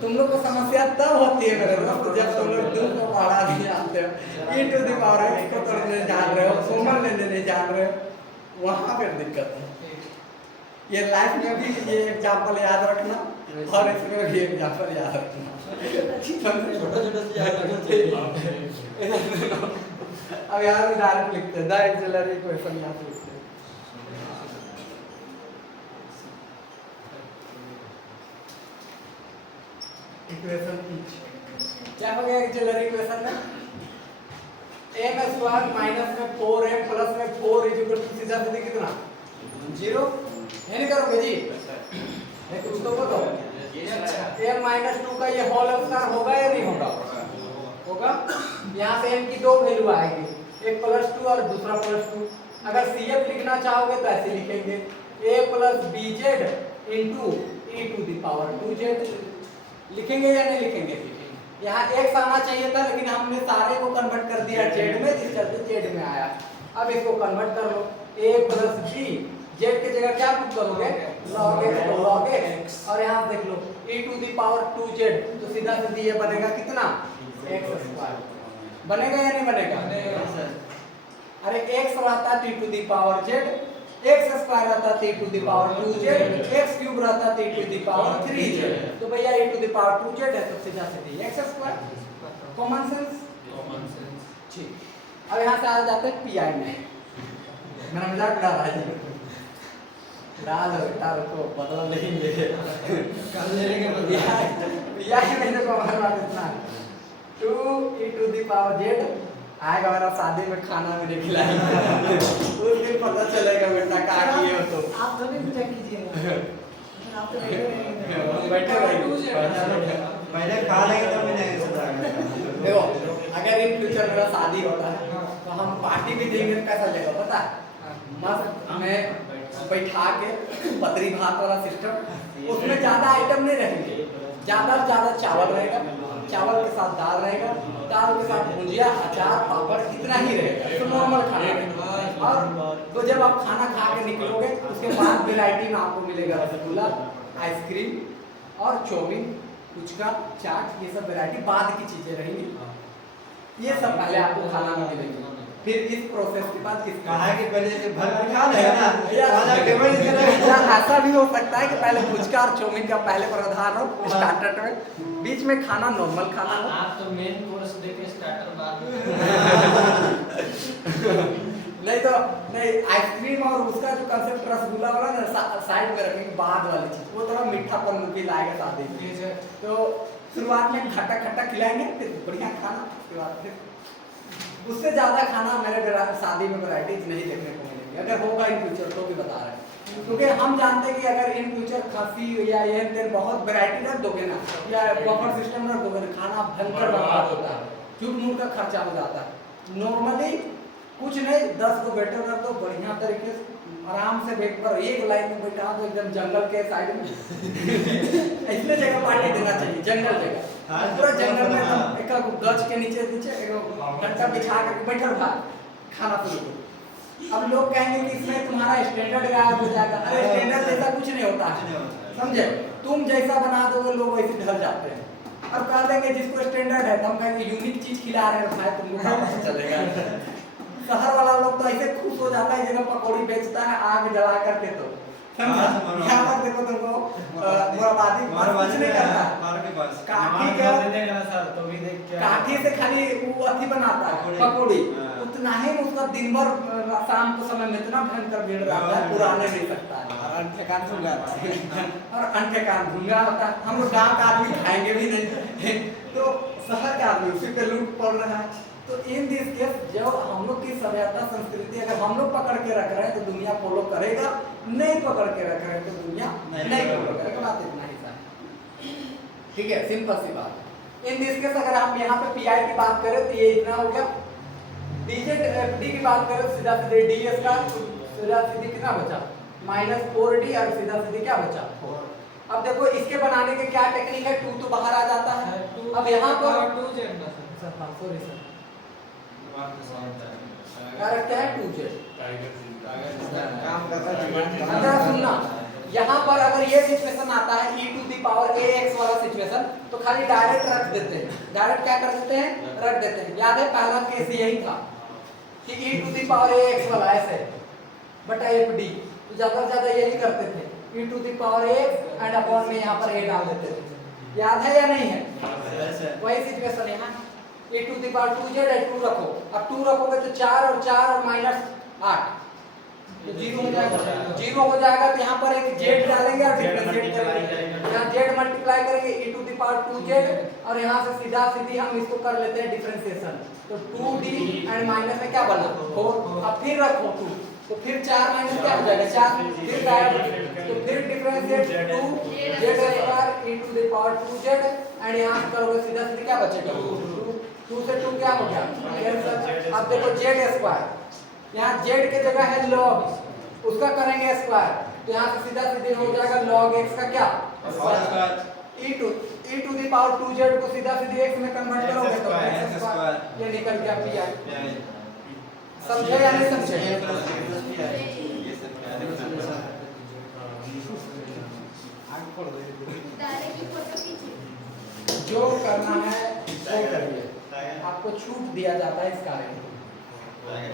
तुम लोग को समस्या तब होती है मेरे दोस्त जब तुम लोग दूर को पढ़ा नहीं जानते हो, ई टू द पावर को तोड़ने जान रहे हो, कॉमन लेने नहीं जान रहे हो, वहाँ फिर दिक्कत है। ये लाइफ में भी ये एग्जाम्पल याद रखना, और इसमें भी एग्जाम्पल याद रखना। अब यार भी डायरेक्ट लिखते हैं, द एक्सिलरी इक्वेशन यहाँ से लिखते हैं। इक्वेशन क्या हो गया एक्सिलरी इक्वेशन में? m स्क्वायर माइनस में 4m प्लस में 4 इज इक्वल टू सीधा सीधी कितना 0 ये नहीं करोगे जी ये कुछ तो बोलो m माइनस 2 का ये होल स्क्वायर होगा या नहीं होगा होगा यहाँ से m की दो वैल्यू आएगी एक +2 और दूसरा +2 अगर CF लिखना चाहोगे तो ऐसे लिखेंगे a + bz into e to the power 2z लिखेंगे या नहीं लिखेंगे यहाँ x आना चाहिए था लेकिन हमने सारे को कन्वर्ट कर दिया z में जिस चलते z में आया अब इसको कन्वर्ट कर लो a + b z की जगह क्या पुट करोगे log x तो log x और यहाँ देख लो e to the power 2z तो सीधा सीधी ये बनेगा कितना x² बनेगा या नहीं बनेगा अरे x रहता t to the power z x² रहता t to the power 2z x³ रहता t to the power 3z तो भैया e to the power 2z है तो सीधा सीधी x² कॉमन सेंस ठीक अब यहाँ से आ जाते हैं पी आई में मेरा मजाक उड़ा रहा है डाल को बदल लेंगे कल लेंगे पी आई मैंने को हमारे बात इतना 2 e to the power z आएगा मेरा शादी में खाना मुझे खिलाएगा उस दिन पता चलेगा बेटा क्या किए हो तो आप तो नहीं पूछा कीजिएगा आप तो बैठे रहेंगे पहले खा लेंगे तो मिलेंगे सुधार देखो अगर इन फ्यूचर मेरा शादी होता है तो हम पार्टी भी देंगे तो कैसा लगेगा पता है मस्त हमें बैठा के पतरी भात वाला सिस्टम उसमें ज्यादा आइटम नहीं रहेंगे ज्यादा से ज्यादा चावल रहेगा चावल के साथ दाल रहेगा दाल के साथ भुजिया अचार पापड़ इतना ही रहेगा तो नॉर्मल खाना रहेगा और तो जब आप खाना खा के निकलोगे उसके बाद वैरायटी में आपको मिलेगा रसगुल्ला आइसक्रीम और चाउमीन पुचका चाट ये सब वैरायटी बाद की चीजें रहेंगी ये सब पहले आपको खाना में मिलेगी फिर इस प्रोसेस के बाद किस कहा कि पहले भर खा लेगा ना खाना टेबल या ऐसा भी हो सकता है कि पहले पुचका और चाउमीन का पहले प्रधान हो स्टार्टर में बीच में खाना नॉर्मल खाना हो आप तो मेन कोर्स देके स्टार्टर बाद नहीं तो नहीं आइसक्रीम और उसका जो कंसेप्ट रसगुल्ला वाला ना साइड में रखेंगे बाद वाली चीज वो थोड़ा मीठापन भी लाएगा शादी में तो शुरुआत में खट्टा खट्टा खिलाएंगे फिर बढ़िया खाना उसके बाद फिर उससे ज्यादा खाना मेरे शादी में वैरायटीज नहीं देखने को मिलेंगी अगर होगा इन फ्यूचर तो भी बता रहे हैं क्योंकि हम जानते हैं कि अगर इन फ्यूचर खांसी या ये तेल बहुत वैरायटी रख दोगे ना या बफर सिस्टम रख दोगे ना खाना भयंकर बर्बाद होता है झूठ मूठ का खर्चा हो जाता है नॉर्मली कुछ नहीं 10 को बेटर कर दो बढ़िया तरीके से आराम से बैठ कर एक लाइन में बैठा दो एकदम जंगल के साइड में ऐसे जगह पार्टी देना चाहिए जंगल जगह पूरा जंगल में एक गज के नीचे डंडा बिछा कर बैठल था खाना शुरू अब लोग कहेंगे कि इसमें तुम्हारा स्टैंडर्ड गायब हो जाएगा अरे स्टैंडर्ड जैसा कुछ नहीं होता है समझे तुम जैसा बना दोगे लोग वैसे ढल जाते हैं और कह देंगे जिसको स्टैंडर्ड है तो हम कहेंगे यूनिक चीज खिला रहे हैं भाई तुमको क्या पता चलेगा शहर वाला लोग तो ऐसे खुश हो जाता है जगह पकौड़ी बेचता है आग जला करके तो यहाँ पर देखो तुमको मुराबादी कुछ नहीं करता काठी से खाली वो अथी बनाता है पकौड़ी उतना ही उसका दिन भर शाम के समय में इतना भयंकर भीड़ रहता है पुराने नहीं सकता है और अंठेकान भूंगा होता है हम लोग गाँव का आदमी खाएंगे भी नहीं तो शहर के आदमी उसी पे लूट पड़ रहा है तो इन दिस केस जब हम लोग की सभ्यता संस्कृति अगर हम लोग पकड़ के रख रहे हैं तो दुनिया फॉलो करेगा नहीं पकड़ के रख रहे हैं तो दुनिया नहीं फॉलो करेगा बात इतना ही था ठीक है सिंपल सी बात इन दिस केस अगर हम यहाँ पे पीआई की बात करें तो ये इतना हो गया डीजेड एफडी की बात करें सीधा सीधे डीएस का सीधा सीधी कितना बचा -4d और सीधा सीधी क्या बचा 4 अब देखो इसके बनाने के क्या टेक्निक है 2 तो बाहर आ जाता है अब यहाँ पर 2z सॉरी सर क्या है 2z काम कर रहा अंदर सुनना यहाँ पर अगर ये सिचुएशन आता है e to the power ax वाला सिचुएशन तो खाली डायरेक्ट रख देते हैं डायरेक्ट क्या कर देते हैं रख देते हैं याद है पहला केस यही था कि e to the power ax वाला ऐसे बटा fd तो ज्यादा से ज्यादा यही करते थे e to the power ax and upon में यहाँ पर a डाल देते थे याद है या नहीं है वही सिचुएशन यहाँ e to the power 2z 2 रखो अब 2 रखोगे तो 4 और 4 और -8 तो जीरो हो जाएगा, जीरो हो जाएगा तो यहाँ पर एक जेड डालेंगे और डिफरेंशिएट करेंगे, यहाँ जेड मल्टीप्लाई करेंगे e to the power 2z और यहाँ से सीधा सीधी हम इसको कर लेते हैं डिफरेंशिएशन, तो 2d एंड माइनस में क्या बना 4, अब फिर रखो 2, तो फिर 4 माइनस क्या हो जाएगा 4, फिर गायब, तो फिर differentiate 2z square e to the power 2z and यहाँ से करोगे सीधा सीधा क्या बचेगा 2 से 2 क्या हो गया कैंसिल। अब देखो z स्क्वायर, यहाँ z की जगह है log, उसका करेंगे स्क्वायर, तो यहाँ से सीधा सीधे हो जाएगा log x का क्या e to the power 2z को सीधा सीधे x में कन्वर्ट करोगे तो x स्क्वायर, ये निकल गया pi। समझे या नहीं समझे? जो करना है वो करिए, आपको छूट दिया जाता है इस कार्य में,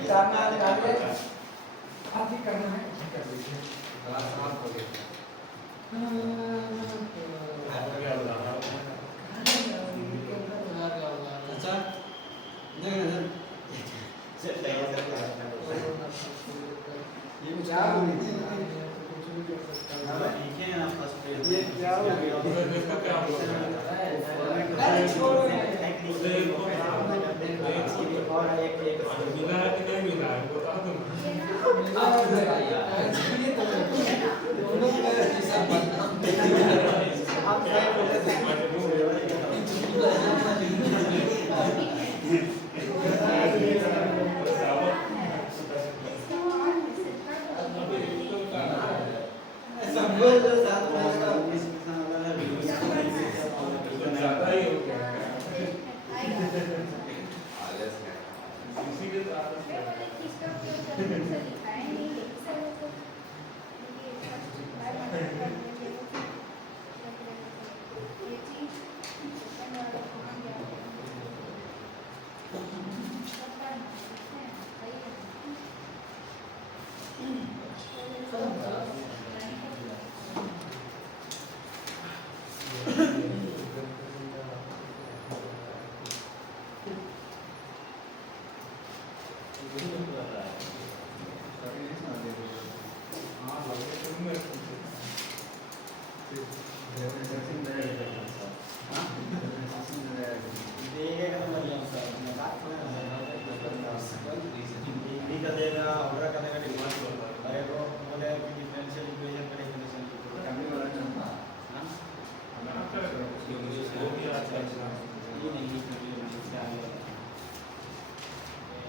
करना है कार्य आप ही करना है कर लीजिए। अच्छा ये क्या ये क्या देखो क्या मिला है कि नहीं मिला है बता दो ज्यादा ही हो गया इसीलिए तो आदत है।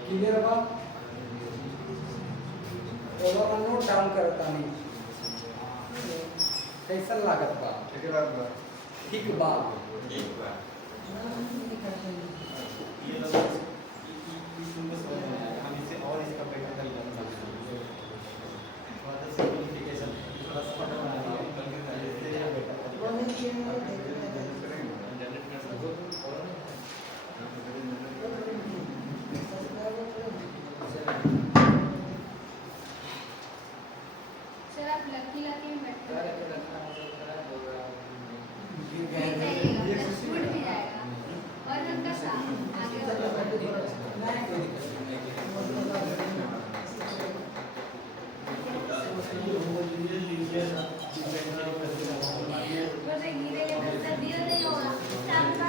क्लियर बा ओवर नोट डाउन करता नहीं कैसा लागत बा ठीक बा ये लोग हम इसे और इसका पैटर्न तरीका निकालेंगे और सिंपलीफिकेशन थोड़ा सा बना सर आप लकी लकी में बैठे छूट भी जाएगा और उनका साथ आगे बस गिरे के अंदर दिया नहीं होगा शाम का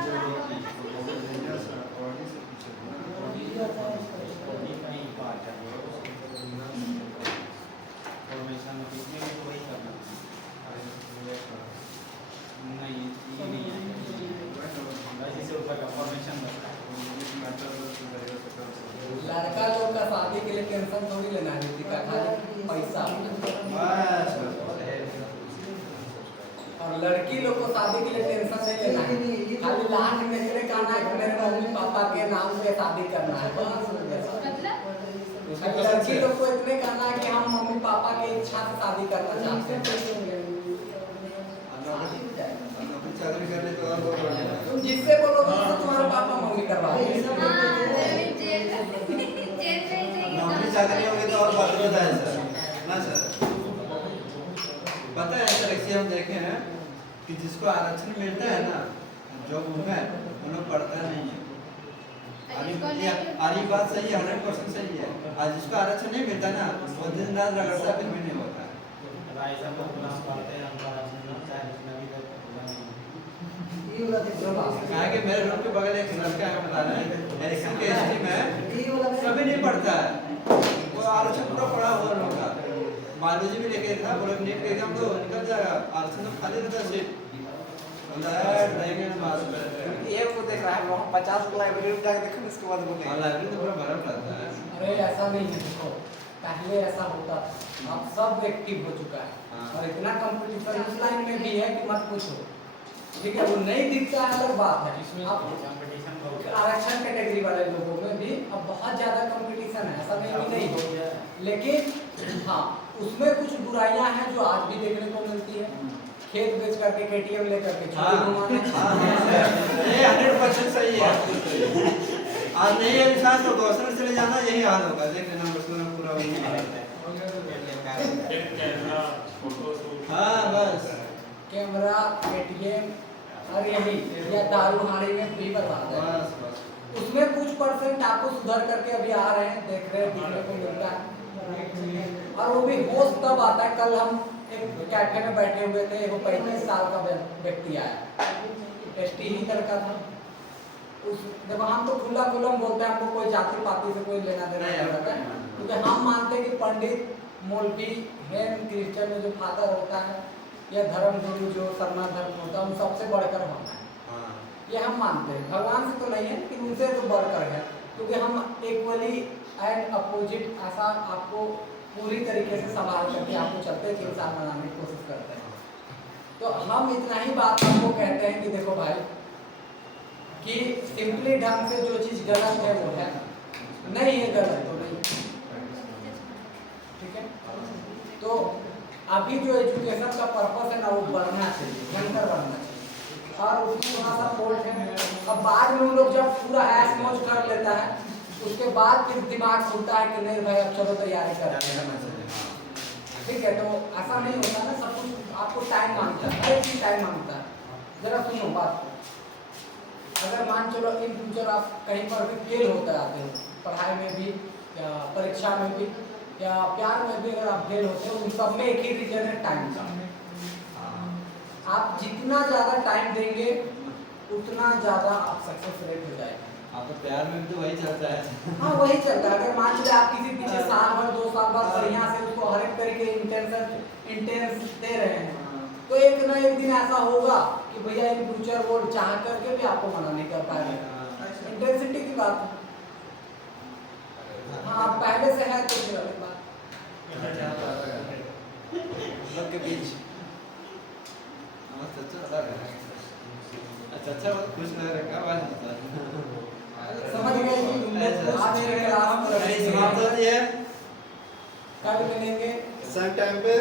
लड़का लोग का शादी के लिए टेंशन थोड़ी लेना है दीदी का खाली पैसा और लड़की लोग को शादी के लिए टेंशन नहीं लेना है खाली लास्ट में इतने कहना है कि मेरे मम्मी पापा के नाम पे शादी करना है बस हो गया। मतलब लड़की लोग को इतने कहना है कि हम मम्मी पापा की इच्छा से शादी करना चाहते हैं चाकरी करने तो और बहुत बढ़िया तुम जिससे बोलोगे उससे तुम्हारे पापा मम्मी करवा देंगे। नौकरी चाकरी होगी तो और बात होता है सर ना सर पता है सर ऐसे हम देखे हैं कि जिसको आरक्षण मिलता है ना जॉब में उन्हें पढ़ता नहीं है आरी बात सही है, 100% सही है। आज जिसको आरक्षण नहीं मिलता ना, वो दिन रात रगड़ता फिर भी नहीं होता। भाई सब लोग क्लास पढ़ते हैं, हमको आरक्षण चाहे जितना भी तक पूरा नहीं। ये वाला देख लो बात। कहा कि मेरे रूम के बगल एक लड़का है, बता रहा है एससी के एसटी में ये वाला कभी नहीं पढ़ता है, वो आरक्षण पूरा पढ़ा हुआ लोग का। बायोलॉजी में लेके था, बोले नीट के एग्जाम तो निकल जाएगा, आरक्षण तो खाली रहता है सीट। ये वो देख रहा है, वहाँ 50 लाइब्रेरी में जाके देखो, उसके बाद बोलेंगे। लाइब्रेरी तो पूरा भरा पड़ा है। अरे ऐसा नहीं है, देखो पहले ऐसा होता था, अब सब एक्टिव हो चुका है। हाँ। और इतना कंपटीशन उस लाइन में भी है कि मत पूछो। ठीक है, वो नहीं दिखता है अलग बात है। इसमें अब कंपटीशन बहुत है। आरक्षण कैटेगरी वाले लोगों में भी अब बहुत ज्यादा कंपटीशन है, ऐसा नहीं कि नहीं हो। लेकिन हाँ, उसमें कुछ बुराइयां हैं जो आज भी देखने को मिलती है। खेत बेच करके KTM लेकर के हाँ, चोरी घुमाने। ये 100% सही है। आज नहीं है विश्वास तो दूसरे से ले जाना, यही हाल होगा। देख लेना उसमें पूरा वही हाल है। फिर कैमरा फोटो शूट हाँ बस कैमरा, ATM और यही या दारू हाड़ी में भी बर्बाद है। बस बस उसमें कुछ परसेंट आपको सुधर करके अभी आ रहे हैं, देख रहे हैं, दिखने को मिल रहा है। और वो भी होश तब आता है। कल हम एक कैफे में बैठे हुए थे, वो 35 साल का व्यक्ति आया, ST ही लड़का था। उस जब हम तो खुला खुला बोलते हैं, हमको कोई जाति पाति से कोई लेना देना नहीं रहता है, क्योंकि हम मानते हैं कि पंडित, मौलवी, हिंद, क्रिश्चियन में जो फादर होता है या धर्म गुरु जो सरना धर्म होता है, उन सबसे बढ़कर होता है। हाँ ये हम मानते हैं, भगवान से तो नहीं है लेकिन उनसे तो बढ़कर है, क्योंकि हम इक्वली एंड अपोजिट ऐसा आपको पूरी तरीके से संभाल करके आपको चलते हैं कि इंसान बनाने की कोशिश करते हैं। तो हम इतना ही बात आपको कहते हैं कि देखो भाई, कि सिंपली ढंग से जो चीज़ गलत है वो है, नहीं है गलत तो नहीं। ठीक है, तो अभी जो एजुकेशन का पर्पस है ना, वो बढ़ना चाहिए, भयंकर बढ़ना चाहिए। और उसमें थोड़ा सा फॉल्ट है। अब बाद में उन लोग जब पूरा ऐश मौज कर लेता है, उसके बाद फिर दिमाग खुलता है कि नहीं भाई अब चलो तैयारी करते हैं। ठीक है, तो ऐसा नहीं होता ना, सब कुछ आपको टाइम मांगता है, हर चीज टाइम मांगता है। जरा सुनो बात, अगर मान चलो इन फ्यूचर आप कहीं पर भी फेल होते आते हो, पढ़ाई में भी या परीक्षा में भी या प्यार में भी, अगर आप फेल होते हो, उन सब में एक ही रीजन है, टाइम का। आप जितना ज़्यादा टाइम देंगे उतना ज़्यादा आप सक्सेस रेट हो जाएगा। आप तो प्यार में भी तो वही चलता है। हाँ वही चलता है। अगर मान लीजिए आप किसी पीछे साल भर 2 साल बाद बढ़िया से उसको हर एक तरीके इंटेंस दे रहे हैं, तो एक ना एक दिन ऐसा होगा कि भैया इन फ्यूचर वो चाह करके भी आपको मना नहीं कर पाएगा। इंटेंसिटी की बात है। हाँ पहले से है तो फिर अलग बात। लोग के बीच अच्छा खुश रह रखा है। समझ गए कि आज के क्लास में समाप्त होती है। कल मिलेंगे सर टाइम पे